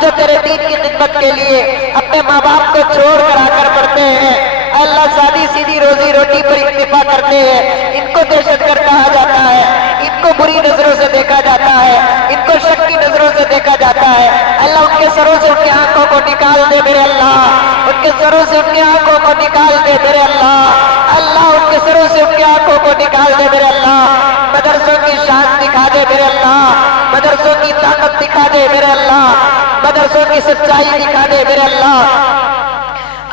جو تیرے دین کی خدمت کے لیے اپنے ماں باپ کو چھوڑ کر آ کر پڑھتے ہیں، اللہ سادی سیدھی روزی روٹی پر اکتفا کرتے ہیں، ان کو دہشت گرد کہا جاتا ہے، ان کو بری نظروں سے دیکھا جاتا ہے، ان کو شک کی نظروں سے دیکھا جاتا ہے، اللہ ان کے سروں سے ان کی آنکھوں کو نکال دے میرے اللہ، ان کے سروں سے ان کی آنکھوں کو نکال دے میرے اللہ، اللہ ان کے سروں سے ان کی آنکھوں کو نکال دے میرے اللہ، مدرسوں کی شان دکھا دے میرے اللہ، مدرسوں کی طاقت دکھا دے میرے اللہ، مدرسوں کی سچائی دکھا دے میرے اللہ،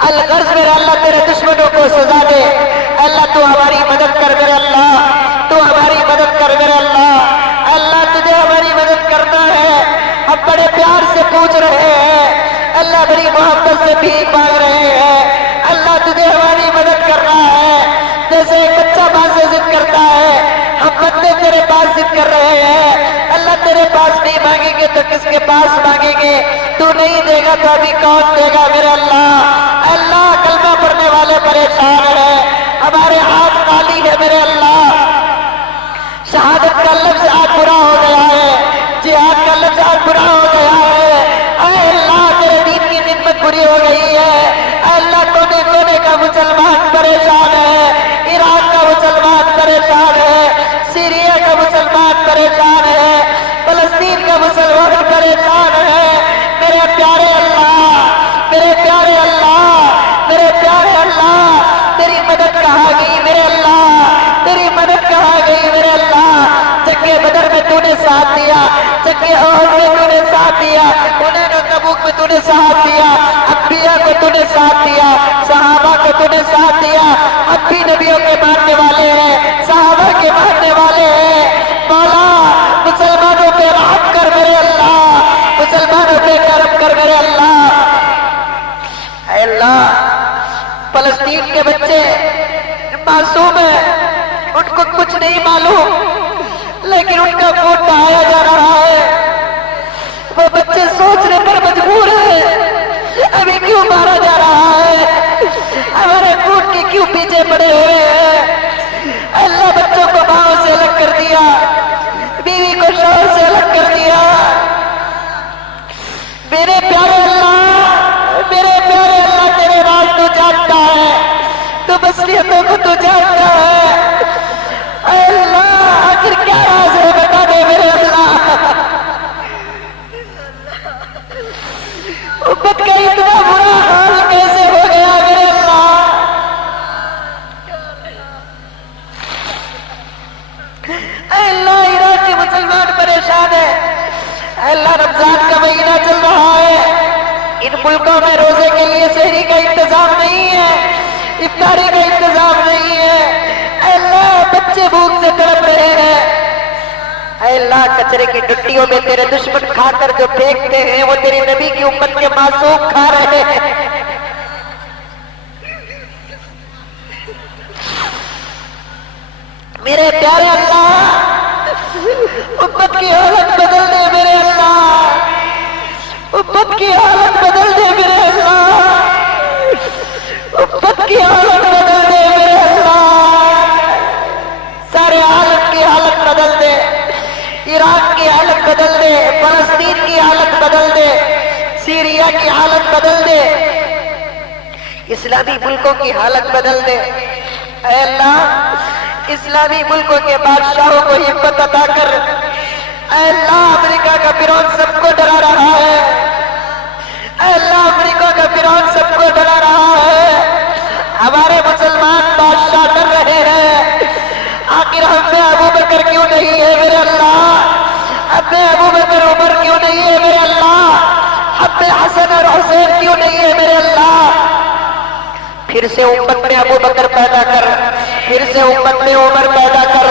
الغرض میرے اللہ تیرے دشمنوں کو سزا دے، اللہ تو ہماری مدد کر میرے اللہ، تو ہماری مدد کر میرے اللہ، اللہ تجھے ہماری مدد کرنا ہے، ہم بڑے پیار سے پوچھ رہے ہیں، اللہ بڑی محبت سے بھیک مانگ رہے ہیں، اللہ تجھے ہماری مدد کرنا ہے، جیسے ایک بچہ ماں سے ضد کرتا ہے، ہم بندے تیرے پاس ضد کر رہے ہیں، اللہ تیرے پاس نہیں مانگیں گے تو کس کے پاس مانگیں گے، تو نہیں دے گا تو ابھی کون دے گا میرے اللہ، اللہ کلمہ پڑھنے والے پریشان ہیں، ہمارے ہاتھ خالی ہے میرے اللہ، شہادت کا لفظ آج برا ہو گیا ہے، جہاد کا لفظ آج برا ہو گیا ہے، اے اللہ تیرے دین کی خدمت بری ہو گئی ہے، اے اللہ کونے کونے کا مسلمان پریشان ہے، ایران کا مسلمان پریشان ہے، سیریا کا مسلمان پریشان ہے، فلسطین کا مسلمان پریشان ہے، میرے پیارے اللہ، میرے پیارے اللہ، میرے پیارے اللہ، تیری مدد کہاں گئی میرے اللہ، تیری مدد کہاں گئی میرے اللہ، جنگ بدر میں تو نے ساتھ دیا، جنگ احد میں تو نے ساتھ دیا، حنین و تبوک میں تو نے ساتھ دیا، انبیاء کو تو نے ساتھ دیا، صحابہ کو تو نے ساتھ دیا، اب بھی نبیوں کے ماننے والے ہیں، صحابہ کے ماننے والے ہیں، مولا مسلمانوں پہ رحم کر میرے اللہ، مسلمانوں پہ کرم کر میرے اللہ، اے اللہ فلسطین کے بچے معصوم ہیں، ان کو کچھ نہیں معلوم، لیکن ان کا خون بہایا جا رہا ہے، وہ بچے سوچنے پر مجبور ہیں ابھی کیوں مارا جا رہا ہے، ہمارے خون کے کیوں پیچھے پڑے ہوئے ہیں، اللہ بچوں کو ماں سے الگ کر دیا، بیوی کو شوہر سے الگ کر دیا، میرے پیارے اللہ، میرے پیارے اللہ تیرے راز تو جانتا ہے، تو بصیرتوں کو تو جانتا ہے، اے اللہ آخر کیا راز ہے بتا دے میرے اللہ، امت کا اتنا برا حال کیسے ہو گیا میرے اللہ، اے اللہ عراق کے مسلمان پریشان ہے، اے اللہ رمضان کا مہینہ چل رہا ہے، ان ملکوں میں روزے کے لیے سحری کا انتظام نہیں ہے، افطاری کا انتظام نہیں ہے، اے اللہ بچے بھوک سے تڑپ رہے ہیں، اے اللہ کچرے کی ڈٹیوں میں تیرے دشمن کھا کر جو پھینکتے ہیں وہ تیری نبی کی امت کے معصوم کھا رہے ہیں، میرے پیارے اللہ امت کی حالت بدل دے میرے اللہ، امت کی حالت بدل دے میرے اللہ، امت کی حالت بدل دے میرے اللہ، سارے عالم کی حالت بدل دے، عراق کی حالت بدل دے، فلسطین کی حالت بدل دے، سیریا کی حالت بدل دے، اسلامی ملکوں کی حالت بدل دے، اے اللہ اسلامی ملکوں کے بادشاہوں کو ہمت عطا کر، اے اللہ امریکہ کا فرعون سب کو ڈرا رہا ہے، اے اللہ امریکہ کا فرعون سب کو ڈرا رہا ہے، ہمارے مسلمان بادشاہ ڈر رہے ہیں، آخر ہم میں ابو بکر کیوں نہیں ہے میرے اللہ، ہم میں ابو بکر عمر کیوں نہیں ہے میرے اللہ، ہم میں حسن اور حسین کیوں نہیں ہے میرے اللہ، پھر سے امت میں ابو بکر پیدا کر، پھر سے امت میں عمر پیدا کر،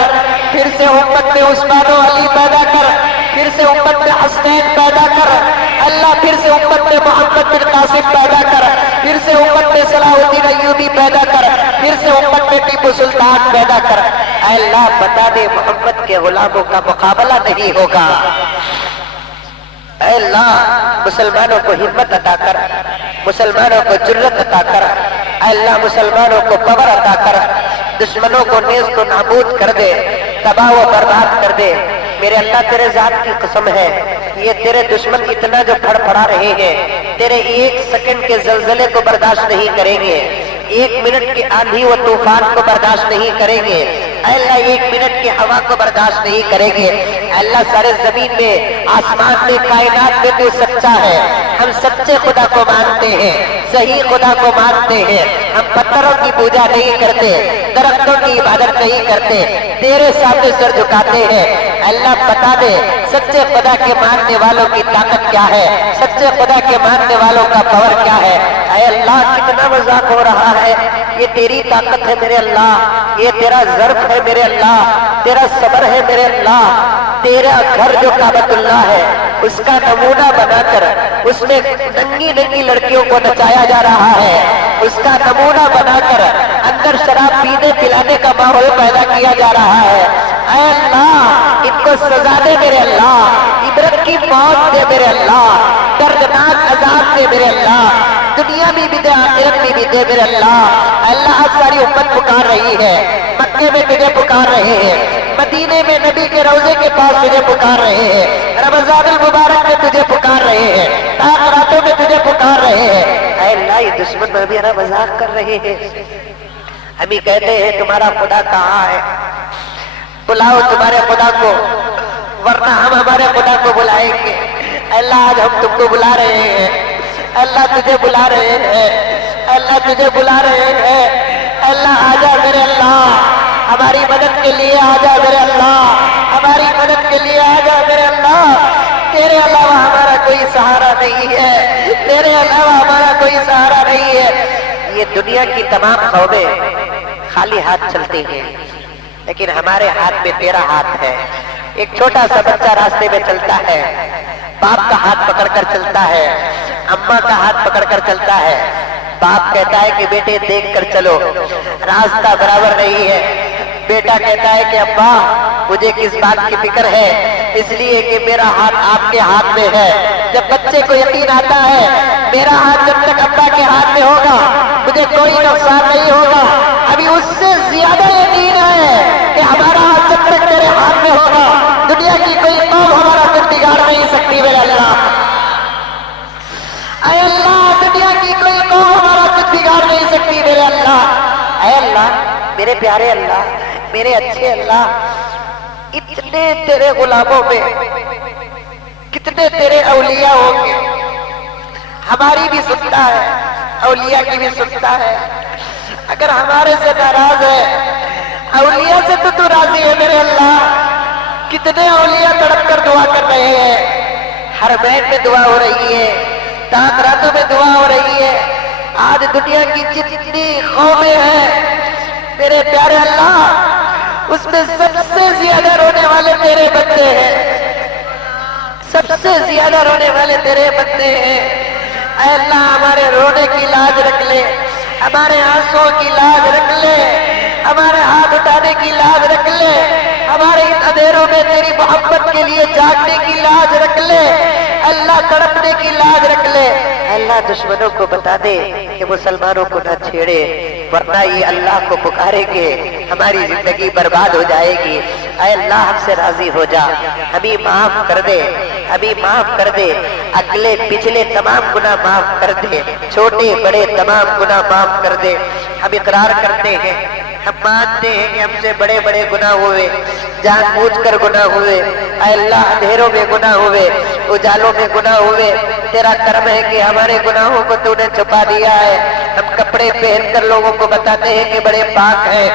پھر سے امت میں عثمان و علی پیدا کر، پھر سے امت میں حسنین پیدا کر، اللہ پھر سے امت میں محمد بن قاسم پیدا کر، پھر سے امت میں صلاح الدین ایوبی پیدا کر، پھر سے امت میں ٹیپو سلطان پیدا کر، اے اللہ بتا دے محمد کے غلاموں کا مقابلہ نہیں ہوگا، اے اللہ مسلمانوں کو ہمت عطا کر، مسلمانوں کو جرت عطا کر، اے اللہ مسلمانوں کو پاور عطا کر، دشمنوں کو نیست و نابود کر دے، تباہ و برباد کر دے، میرے اللہ تیرے ذات کی قسم ہے یہ تیرے دشمن اتنا جو پھڑپڑا رہے ہیں، تیرے ایک سیکنڈ کے زلزلے کو برداشت نہیں کریں گے، ایک منٹ کی آندھی و طوفان کو برداشت نہیں کریں گے، اے اللہ ایک منٹ کی ہوا کو برداشت نہیں کریں گے۔ اے اللہ سارے زمین میں، آسمان میں، کائنات میں تو سچا ہے، ہم سچے خدا کو مانتے ہیں، صحیح خدا کو مانتے ہیں، ہم پتھروں کی پوجا نہیں کرتے، درختوں کی عبادت نہیں کرتے، تیرے سامنے سر جھکاتے ہیں۔ اللہ بتا دے سچے خدا کے ماننے والوں کی طاقت کیا ہے، سچے خدا کے ماننے والوں کا پاور کیا ہے۔ اے اللہ کتنا مذاق ہو رہا ہے، یہ تیری طاقت ہے میرے اللہ، یہ تیرا ظرف ہے میرے اللہ، تیرا صبر ہے میرے اللہ، تیرا گھر جو کعبۃ اللہ ہے اس کا نمونہ بنا کر اس میں ننگی ننگی لڑکیوں کو نچایا جا رہا ہے، اس کا نمونہ بنا کر اندر شراب پینے پلانے کا ماحول پیدا کیا جا رہا ہے۔ اے اللہ ان کو سزا دے میرے اللہ، عبرت کی موت دے میرے اللہ، دردناک عذاب دے میرے اللہ، دنیا میں بھی دے آخرت میں بھی دے میرے اللہ۔ اللہ آج ساری امت پکار رہی ہے، مکے میں تجھے پکار رہے ہیں، مدینے میں نبی کے روضے کے پاس تجھے پکار رہے ہیں، رمضان المبارک میں تجھے پکار رہے ہیں، راتوں میں تجھے پکار رہے ہیں۔ اے اللہ یہ دشمن ہمارا مذاق کر رہے ہیں، ہمیں کہتے ہیں تمہارا خدا کہاں ہے، بلاؤ تمہارے خدا کو ورنہ ہم ہمارے خدا کو بلائیں گے۔ اللہ آج ہم تم کو بلا رہے ہیں، اللہ تجھے بلا رہے ہیں، اللہ تجھے بلا رہے ہیں۔ اللہ آجا میرے اللہ، ہماری مدد کے لیے آجا میرے اللہ، ہماری مدد کے لیے آجا میرے اللہ۔ تیرے علاوہ ہمارا کوئی سہارا نہیں ہے، تیرے علاوہ ہمارا کوئی سہارا نہیں ہے۔ یہ دنیا کی تمام قومیں خالی ہاتھ چلتی ہیں، لیکن ہمارے ہاتھ میں تیرا ہاتھ ہے۔ ایک چھوٹا سا بچہ راستے میں چلتا ہے، باپ کا ہاتھ پکڑ کر چلتا ہے، اماں کا ہاتھ پکڑ کر چلتا ہے، باپ کہتا ہے کہ بیٹے دیکھ کر چلو، راستہ برابر نہیں ہے، بیٹا کہتا ہے کہ ابا مجھے کس بات کی فکر ہے، اس لیے کہ میرا ہاتھ آپ کے ہاتھ میں ہے۔ جب بچے کو یقین آتا ہے میرا ہاتھ جب تک ابا کے ہاتھ میں ہوگا مجھے کوئی نقصان نہیں ہوگا، ابھی اس سے زیادہ یقین ہے کہ ہمارا ہاتھ جب تک میرے ہاتھ میں ہوگا دنیا کی کوئی قوم ہمارا کچھ بگاڑ نہیں سکتی میرے اللہ۔ اے اللہ دنیا کی کوئی قوم ہمارا کچھ بگاڑ نہیں سکتی میرے اللہ۔ اے اللہ میرے پیارے اللہ، میرے اچھے اللہ، اتنے تیرے غلاموں میں کتنے تیرے اولیاء ہوں گے، ہماری بھی سنتا ہے، اولیاء کی بھی سنتا ہے۔ اگر ہمارے سے ناراض ہے، اولیاء سے تو راضی ہے میرے اللہ۔ کتنے اولیاء تڑپ کر دعا کر رہے ہیں، ہر بیت میں دعا ہو رہی ہے، راتوں میں دعا ہو رہی ہے۔ آج دنیا کی جتنی قومیں ہیں میرے پیارے اللہ، اس میں سب سے زیادہ رونے والے میرے بندے ہیں، سب سے زیادہ رونے والے تیرے بندے ہیں۔ اے اللہ ہمارے رونے کی لاج رکھ لے، ہمارے آنسوں کی لاج رکھ لے، ہمارے ہاتھ اٹھانے کی لاج رکھ لے، ہمارے ان اندھیروں میں تیری محبت کے لیے جاگنے کی لاج رکھ لے، اللہ تڑپنے کی لاج رکھ لے۔ اللہ دشمنوں کو بتا دے کہ مسلمانوں کو نہ چھیڑے، ورنہ یہ اللہ کو پکاریں گے ہماری زندگی برباد ہو جائے گی۔ اے اللہ ہم سے راضی ہو جا، ہمیں معاف کر دے، ہمیں معاف کر دے، اگلے پچھلے تمام گناہ معاف کر دے، چھوٹے بڑے تمام گناہ معاف کر دے۔ ہم اقرار کرتے ہیں، ہم مانتے ہیں کہ ہم سے بڑے بڑے گناہ ہوئے، جان بوجھ کر گناہ ہوئے، اے اللہ اندھیروں میں گناہ ہوئے، اجالوں میں گناہ ہوئے۔ تیرا کرم ہے کہ ہمارے گناہوں کو تو نے چھپا دیا ہے۔ ہم کپڑے پہن کر لوگوں کو بتاتے ہیں کہ بڑے پاک ہیں،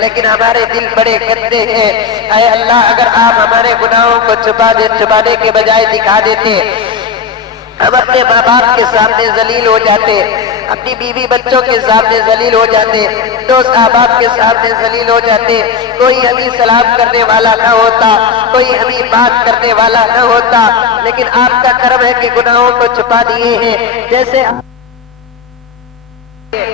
لیکن ہمارے دل بڑے گندے ہیں۔ اے اللہ اگر آپ ہمارے گناہوں کو چھپانے کے بجائے دکھا دیتے، ہم اپنے ماں باپ کے سامنے ذلیل ہو جاتے، اپنی بیوی بچوں کے سامنے ذلیل ہو جاتے، دوست احباب کے سامنے ذلیل ہو جاتے، کوئی ہمیں سلام کرنے والا نہ ہوتا، کوئی ہمیں بات کرنے والا نہ ہوتا، لیکن آپ کا کرم ہے کہ گناہوں کو چھپا دیے ہیں۔ جیسے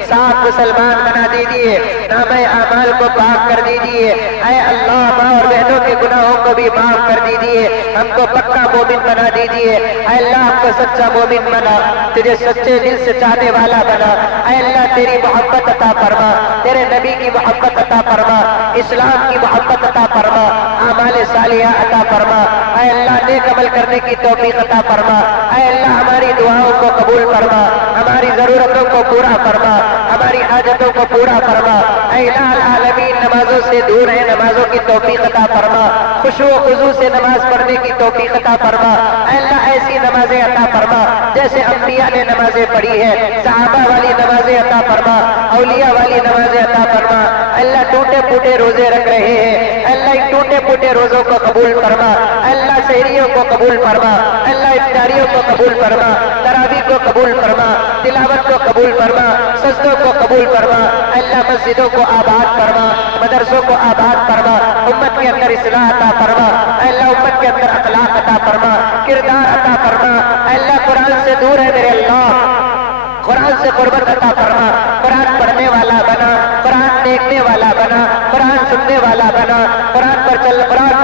صاف مسلمان بنا دیجیے، نام اعمال کو پاک کر دیجیے۔ اے اللہ ماں اور بہنوں کے گناہوں کو بھی معاف کر دیجیے، ہم کو پکا مومن بنا دیجیے۔ اے اللہ ہم کو سچا مومن بنا، تجھے سچے دل سے چاہنے والا بنا۔ اے اللہ تیری محبت عطا فرما، تیرے نبی کی محبت عطا فرما، اسلام کی محبت عطا فرما، اعمال صالحہ عطا فرما۔ اے اللہ نیک عمل کرنے کی توفیق عطا فرما، اے اللہ ہماری دعاؤں کو قبول فرما، ہماری ضرورتوں کو پورا فرما، ہماری حاجتوں کو پورا فرما، اے الہ العالمین نمازوں سے دور ہے نمازوں کی توفیق عطا فرما، خشوع و خضوع سے نماز پڑھنے کی توفیق عطا فرما، اے اللہ ایسی نمازیں عطا فرما جیسے انبیاء نے نمازیں پڑھی ہے، صحابہ والی نمازیں عطا فرما، اولیاء والی نمازیں عطا فرما، اللہ ٹوٹے پھوٹے روزے رکھ رہے ہیں، اللہ ان ٹوٹے پھوٹے روزوں کو قبول فرما، اللہ سحریوں کو قبول فرما، اللہ افطاریوں کو قبول فرما، تراویح کو قبول فرما، تلاوت کو قبول فرما، سجدوں کو قبول فرما، اللہ مسجدوں کو آباد فرما، مدرسوں کو آباد فرما، امت کے اندر اصلاح عطا فرما، اللہ امت کے اندر اخلاق عطا فرما، کردار عطا فرما، اللہ قرآن سے دور ہے میرے اللہ، قرآن سے قربت عطا فرما، قرآن پڑھنے والا بنا، قرآن دیکھنے والا بنا، قرآن سننے والا بنا، قرآن پر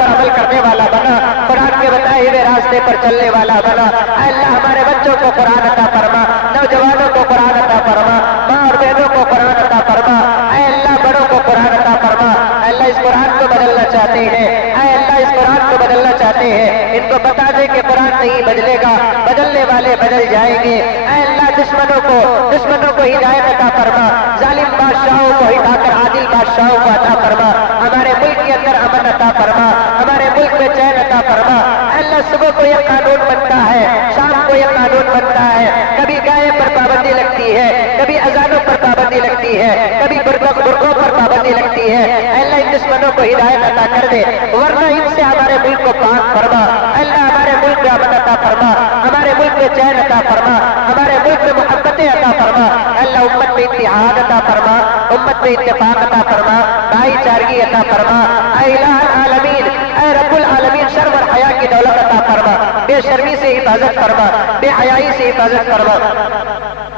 عمل کرنے والا بنا، قرآن کے بتائے ہوئے راستے پر چلنے والا بنا، اے اللہ ہمارے بچوں کو قرآن عطا فرما، نوجوانوں کو قرآن عطا فرما، ماں اور بہنوں کو قرآن عطا فرما، اے اللہ بڑوں کو قرآن عطا فرما، اے اللہ اس قرآن کو بدلنا چاہتے ہیں، اے اللہ اس قرآن کو بدلنا چاہتے ہیں، ان کو بتا دے کہ قرآن نہیں بدلے گا، بدلنے والے بدل جائیں گے، اے اللہ دشمنوں کو ہدایت عطا فرما، ظالم بادشاہوں کو ہٹا کر عادل بادشاہوں کو عطا فرما، ہمارے ملک کے اندر امن عطا فرما، ہمارے ملک میں چین عطا فرما، اللہ صبح کو یہ قانون بنتا ہے، شام کو یہ قانون بنتا ہے، کبھی گائے پر پابندی لگتی ہے، کبھی اذانوں پر پابندی لگتی ہے، کبھی برقعوں پر پابندی لگتی ہے، اللہ ان دشمنوں کو ہدایت عطا کر دے، ورنہ ان سے ہمارے ملک کو پاک فرما، اللہ ہمارے ملک میں امن عطا فرما، ہمارے ملک میں چین عطا فرما، ہمارے ملک میں محبتیں عطا فرما، اللہ امت میں اتحاد عطا فرما، امت میں اتفاق عطا فرما، بھائی چارگی عطا فرما، اے الہ العالمین، اے رب العالمین شرم اور حیا کی دولت عطا فرما، بے شرمی سے حفاظت فرما، بے حیائی سے حفاظت فرما،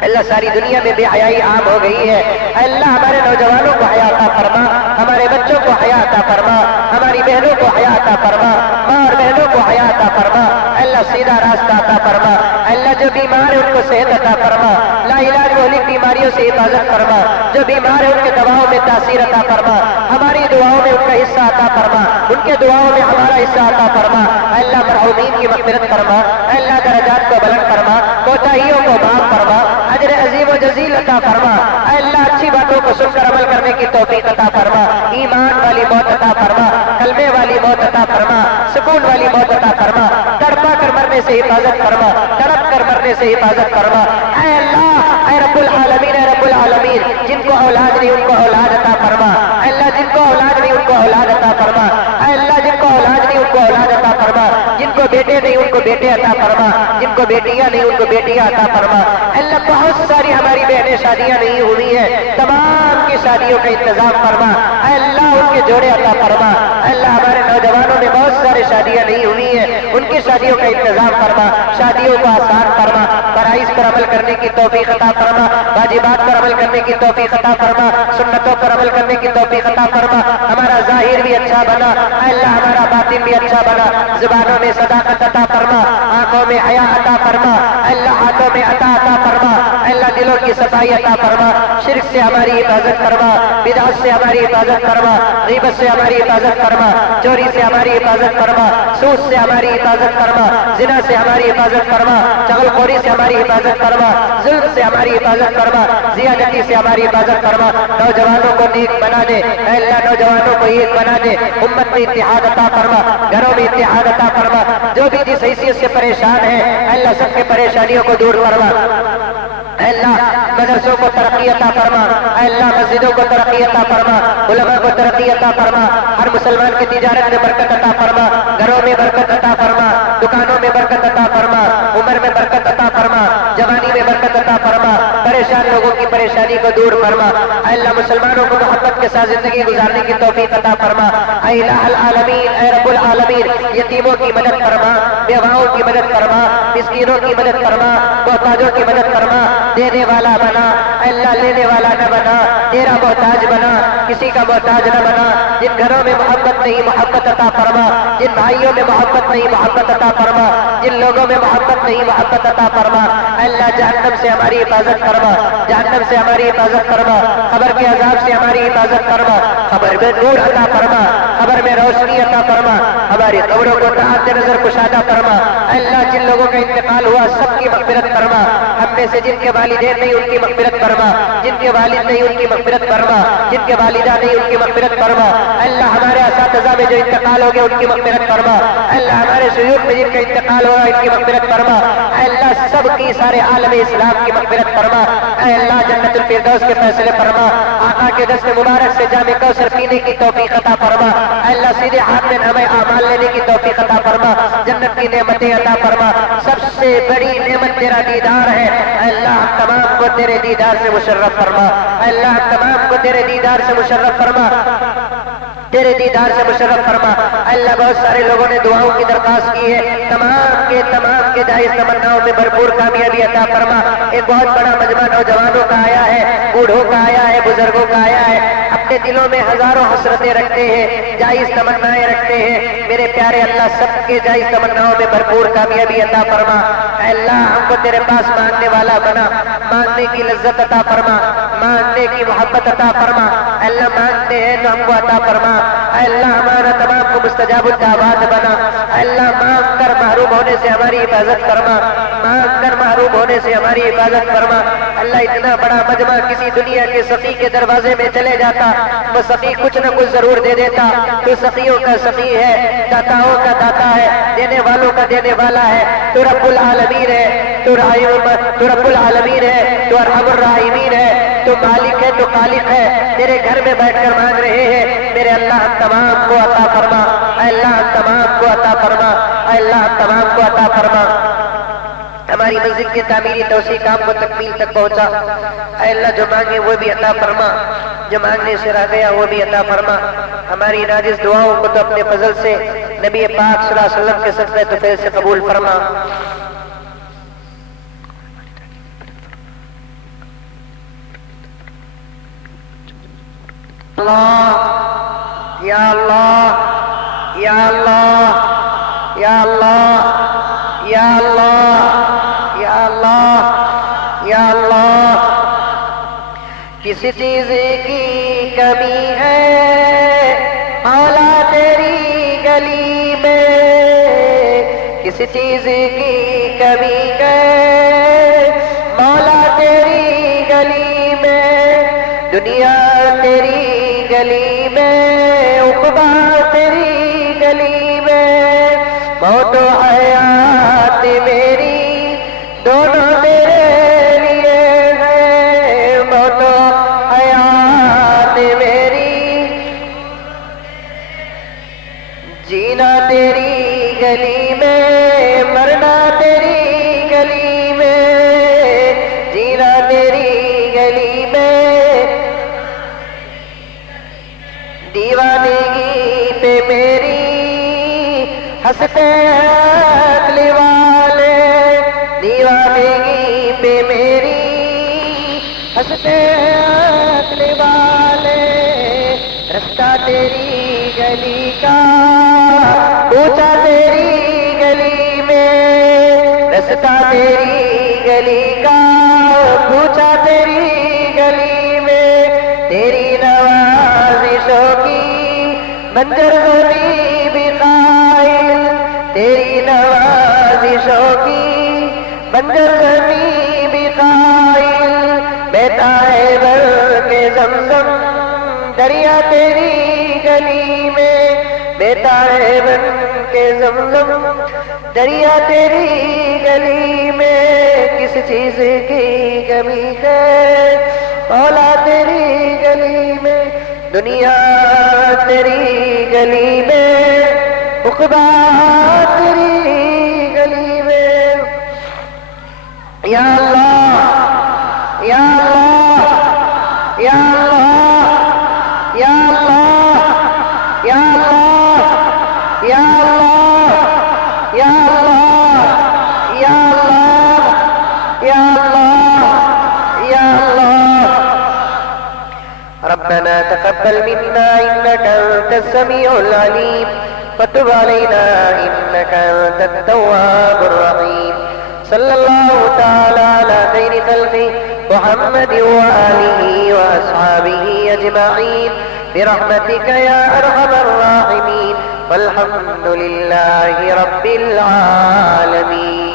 اللہ ساری دنیا میں بے حیائی عام ہو گئی ہے، اللہ ہمارے نوجوانوں کو حیا عطا فرما، ہمارے بچوں کو حیا عطا فرما، ہماری بہنوں کو حیا عطا فرما، ماں اور بہنوں کو حیا عطا فرما، اللہ سیدھا راستہ عطا فرما، اللہ جو بیمار ہے ان کو صحت عطا فرما، لا علاج والی بیماریوں سے حفاظت فرما، جو بیمار ہے ان کے دواؤں میں تاثیر عطا فرما، ہماری دعاؤں میں ان کا حصہ عطا فرما، ان کے دعاؤں میں ہمارا حصہ عطا فرما، اللہ مرحومین کی مغفرت فرما، اللہ درجات کو بلند فرما، کوتاہیوں کو معاف فرما، اجر عظیم و جزیل عطا فرما، اللہ اچھی باتوں کو سن کر عمل کرنے کی توفیق عطا فرما، ایمان والی موت عطا فرما، کلمے والی موت عطا فرما، سکون والی موت عطا فرما، تڑپا کر مرنے سے حفاظت فرما، تڑپ کر مرنے سے حفاظت فرما، اے اللہ اے رب العالمین، اے رب العالمین جن کو اولاد نہیں ان کو اولاد عطا فرما، اے اللہ جن کو اولاد نہیں ان کو اولاد عطا فرما، اے اللہ جن کو اولاد نہیں ان کو اولاد عطا فرما، جن کو بیٹے نہیں ان کو بیٹے عطا فرما، جن کو بیٹیاں نہیں ان کو بیٹیاں عطا فرما، اے اللہ بہت ساری ہماری بہنیں شادیاں نہیں ہوئی ہیں، تمام کی شادیوں کا انتظام فرما، اے اللہ ان کے جوڑے عطا فرما، اے اللہ ہمارے نوجوانوں میں بہت سارے شادیاں نہیں ہوئی ہیں، ان کی شادیوں کا انتظام فرما، شادیوں کو آسان فرما، فرائض پر عمل کرنے کی توفیق عطا فرما، واجبات پر عمل کرنے کی توفیق عطا فرما، سنتوں پر عمل کرنے کی توفیق عطا فرما، ہمارا ظاہر بھی اچھا بنا، اے اللہ ہمارا باطن بھی اچھا بنا، زبانوں میں صداقت عطا فرما، آنکھوں میں حیا عطا فرما، اے اللہ ہاتھوں میں عطا فرما، اے اللہ دلوں کی صفائی عطا فرما، شرک سے ہماری حفاظت فرما، بدعت سے ہماری حفاظت فرما، غیبت سے ہماری حفاظت فرما، چوری سے ہماری حفاظت فرما، سود سے ہماری حفاظت فرما، زنا سے ہماری حفاظت فرما، چغل خوری سے ہماری حفاظت فرما، ظلم سے ہماری حفاظت فرما، زیادتی سے ہماری حفاظت فرما، نوجوانوں کو نیک بنا دے، اے اللہ نوجوانوں کو ایک بنا دے، امت میں اتحاد عطا فرما، گھروں میں اتحاد عطا فرما، جو بھی جس حیثیت سے پریشان ہے اے اللہ سب کے پریشانیوں کو دور فرما، اے اللہ مدرسوں کو ترقی عطا فرما، اے اللہ مسجدوں کو ترقی عطا فرما، علماء کو ترقی عطا فرما، ہر مسلمان کی تجارت میں برکت عطا فرما، گھروں میں برکت عطا فرما، دکانوں میں برکت عطا فرما، عمر میں برکت عطا فرما، جوانی میں برکت عطا فرما، پریشان لوگوں کی پریشانی کو دور فرما، اے اللہ مسلمانوں کو محبت کے ساتھ زندگی گزارنے کی توفیق عطا فرما، اے الہ العالمین اے رب العالمین یتیموں کی مدد فرما، بیواؤں کی مدد فرما، مسکینوں کی مدد فرما، محتاجوں کی مدد فرما، دینے والا بنا اے اللہ لینے والا نہ بنا، تیرا محتاج بنا کسی کا محتاج نہ بنا، جن گھروں میں محبت نہیں محبت عطا فرما، جن بھائیوں میں محبت نہیں محبت عطا فرما، جن لوگوں میں محبت نہیں محبت عطا فرما، اے اللہ جہنم سے ہماری حفاظت فرما، جہنم سے ہماری حفاظت فرما، قبر کے عذاب سے ہماری حفاظت فرما، قبر میں نور عطا فرما، قبر میں روشنی عطا فرما، ہماری قبروں کو تعدد نظر کشادہ فرما، اللہ جن لوگوں کا انتقال ہوا سب کی مغفرت فرما، ہم میں سے جن کے والدین نہیں ان کی مغفرت فرما، جن کے والد نہیں ان کی مغفرت فرما، جن کے والدہ نہیں ان کی مغفرت فرما، اللہ ہمارے اساتذہ میں جو انتقال ہو گیا ان کی مغفرت فرما، اللہ ہمارے شیوخ میں جن کا انتقال ہوا ان کی مغفرت فرما، اللہ سب کی سارے عالم اسلام کی مغفرت فرما، اے اللہ جنت الفردوس کے فیصلے فرما، آقا کے دست مبارک سے جام کوثر پینے کی توفیق عطا فرما، اے اللہ سیدھے ہاتھ میں ہمیں اعمال لینے کی توفیق عطا فرما، جنت کی نعمتیں عطا فرما، سب سے بڑی نعمت تیرا دیدار ہے، اے اللہ ہم تمام کو تیرے دیدار سے مشرف فرما، اے اللہ ہم تمام کو تیرے دیدار سے مشرف فرما، تیرے دیدار سے مشرف فرما، اللہ بہت سارے لوگوں نے دعاؤں کی درخواست کی ہے، تمام کے جائز تمناؤں میں بھرپور کامیابی عطا فرما، ایک بہت بڑا مجمع نوجوانوں کا آیا ہے، بوڑھوں کا آیا ہے، بزرگوں کا آیا ہے، اپنے دلوں میں ہزاروں حسرتیں رکھتے ہیں، جائز تمنائیں رکھتے ہیں، میرے پیارے اللہ سب کے جائز تمناؤں میں بھرپور کامیابی عطا فرما، اے اللہ ہم کو تیرے پاس مانگنے والا بنا، مانگنے کی لذت عطا فرما، مانگنے کی محبت عطا فرما، اے اللہ مانگتے ہیں تو ہم کو عطا فرما، اے اللہ ہمارا تمام کو مستجاب الدعوات بنا، اے اللہ مانگ کر محروم ہونے سے ہماری حفاظت فرما، مانگ کر محروم ہونے سے ہماری حفاظت فرما، اللہ اتنا بڑا مجمع کسی دنیا کے سخی کے دروازے میں چلے جاتا وہ سخی کچھ نہ کچھ ضرور دے دیتا، تو سخیوں کا سخی ہے، داتاؤں کا داتا ہے، دینے والوں کا دینے والا ہے، تو رب العالمین ہے، تو رب العالمین ہے، تو ارحم الراحمین ہے، تو مالک ہے، تو خالق ہے، تیرے گھر میں بیٹھ کر مانگ رہے ہیں، میرے اللہ ہم تمام کو عطا فرما، اے اللہ ہم تمام کو عطا فرما، اے اللہ ہم تمام کو عطا فرما، ہماری مسجد کے تعمیری توسیع کام کو تکمیل تک پہنچا، اے اللہ جو مانگے وہ بھی عطا فرما، جو مانگنے سے رہ گیا وہ بھی عطا فرما، ہماری ناجز دعاؤں کو تو اپنے فضل سے نبی پاک صلی اللہ علیہ وسلم کے صدقے طفیل سے قبول فرما۔ اللہ یا اللہ یا اللہ یا اللہ یا اللہ یا اللہ یا اللہ، کسی چیز کی کمی ہے مولا تیری گلی میں، کسی چیز کی کمی ہے مولا تیری گلی میں، دنیا تیری گلی میں، عقبہ تیری گلی میں، موت و حیات میری دونوں تیرے لیے ہے، موت و حیات میری جینا تیری گلی میں، مرنا تیری گلی میں، جینا تیری گلی میں، دیوانگی پہ میری ہنستے عقل والے، دیوانگی پہ میری ہنستے عقل والے، رستہ تیری گلی کا پوچھا تیری گلی میں، رستہ تیری گلی کا پوچھا تیری گلی میں، تیری نوازشوں کی بنجر زمیں بھی قائل، تیری نوازشوں کی بنجر زمیں بھی قائل، بہتا ہے بر کے زمزم دریا تیری گلی میں، بہتا ہے بن کے زمزم دریا تیری گلی میں، کس چیز کی کمی ہے مولا تیری گلی میں، دنیا تیری گلی میں، عقبہ تیری گلی میں، یا اللہ یا اللہ یا اللہ یا اللہ یا اللہ یا اللہ یا اللہ یا اللہ یا اللہ یا اللہ، ربنا تقبل منا انك انت السميع العليم وتب علينا انك انت التواب الرحيم، صلى الله تعالى على خير خلقه محمد وآله وأصحابه أجمعين برحمتك يا أرحم الراحمين، والحمد لله رب العالمين.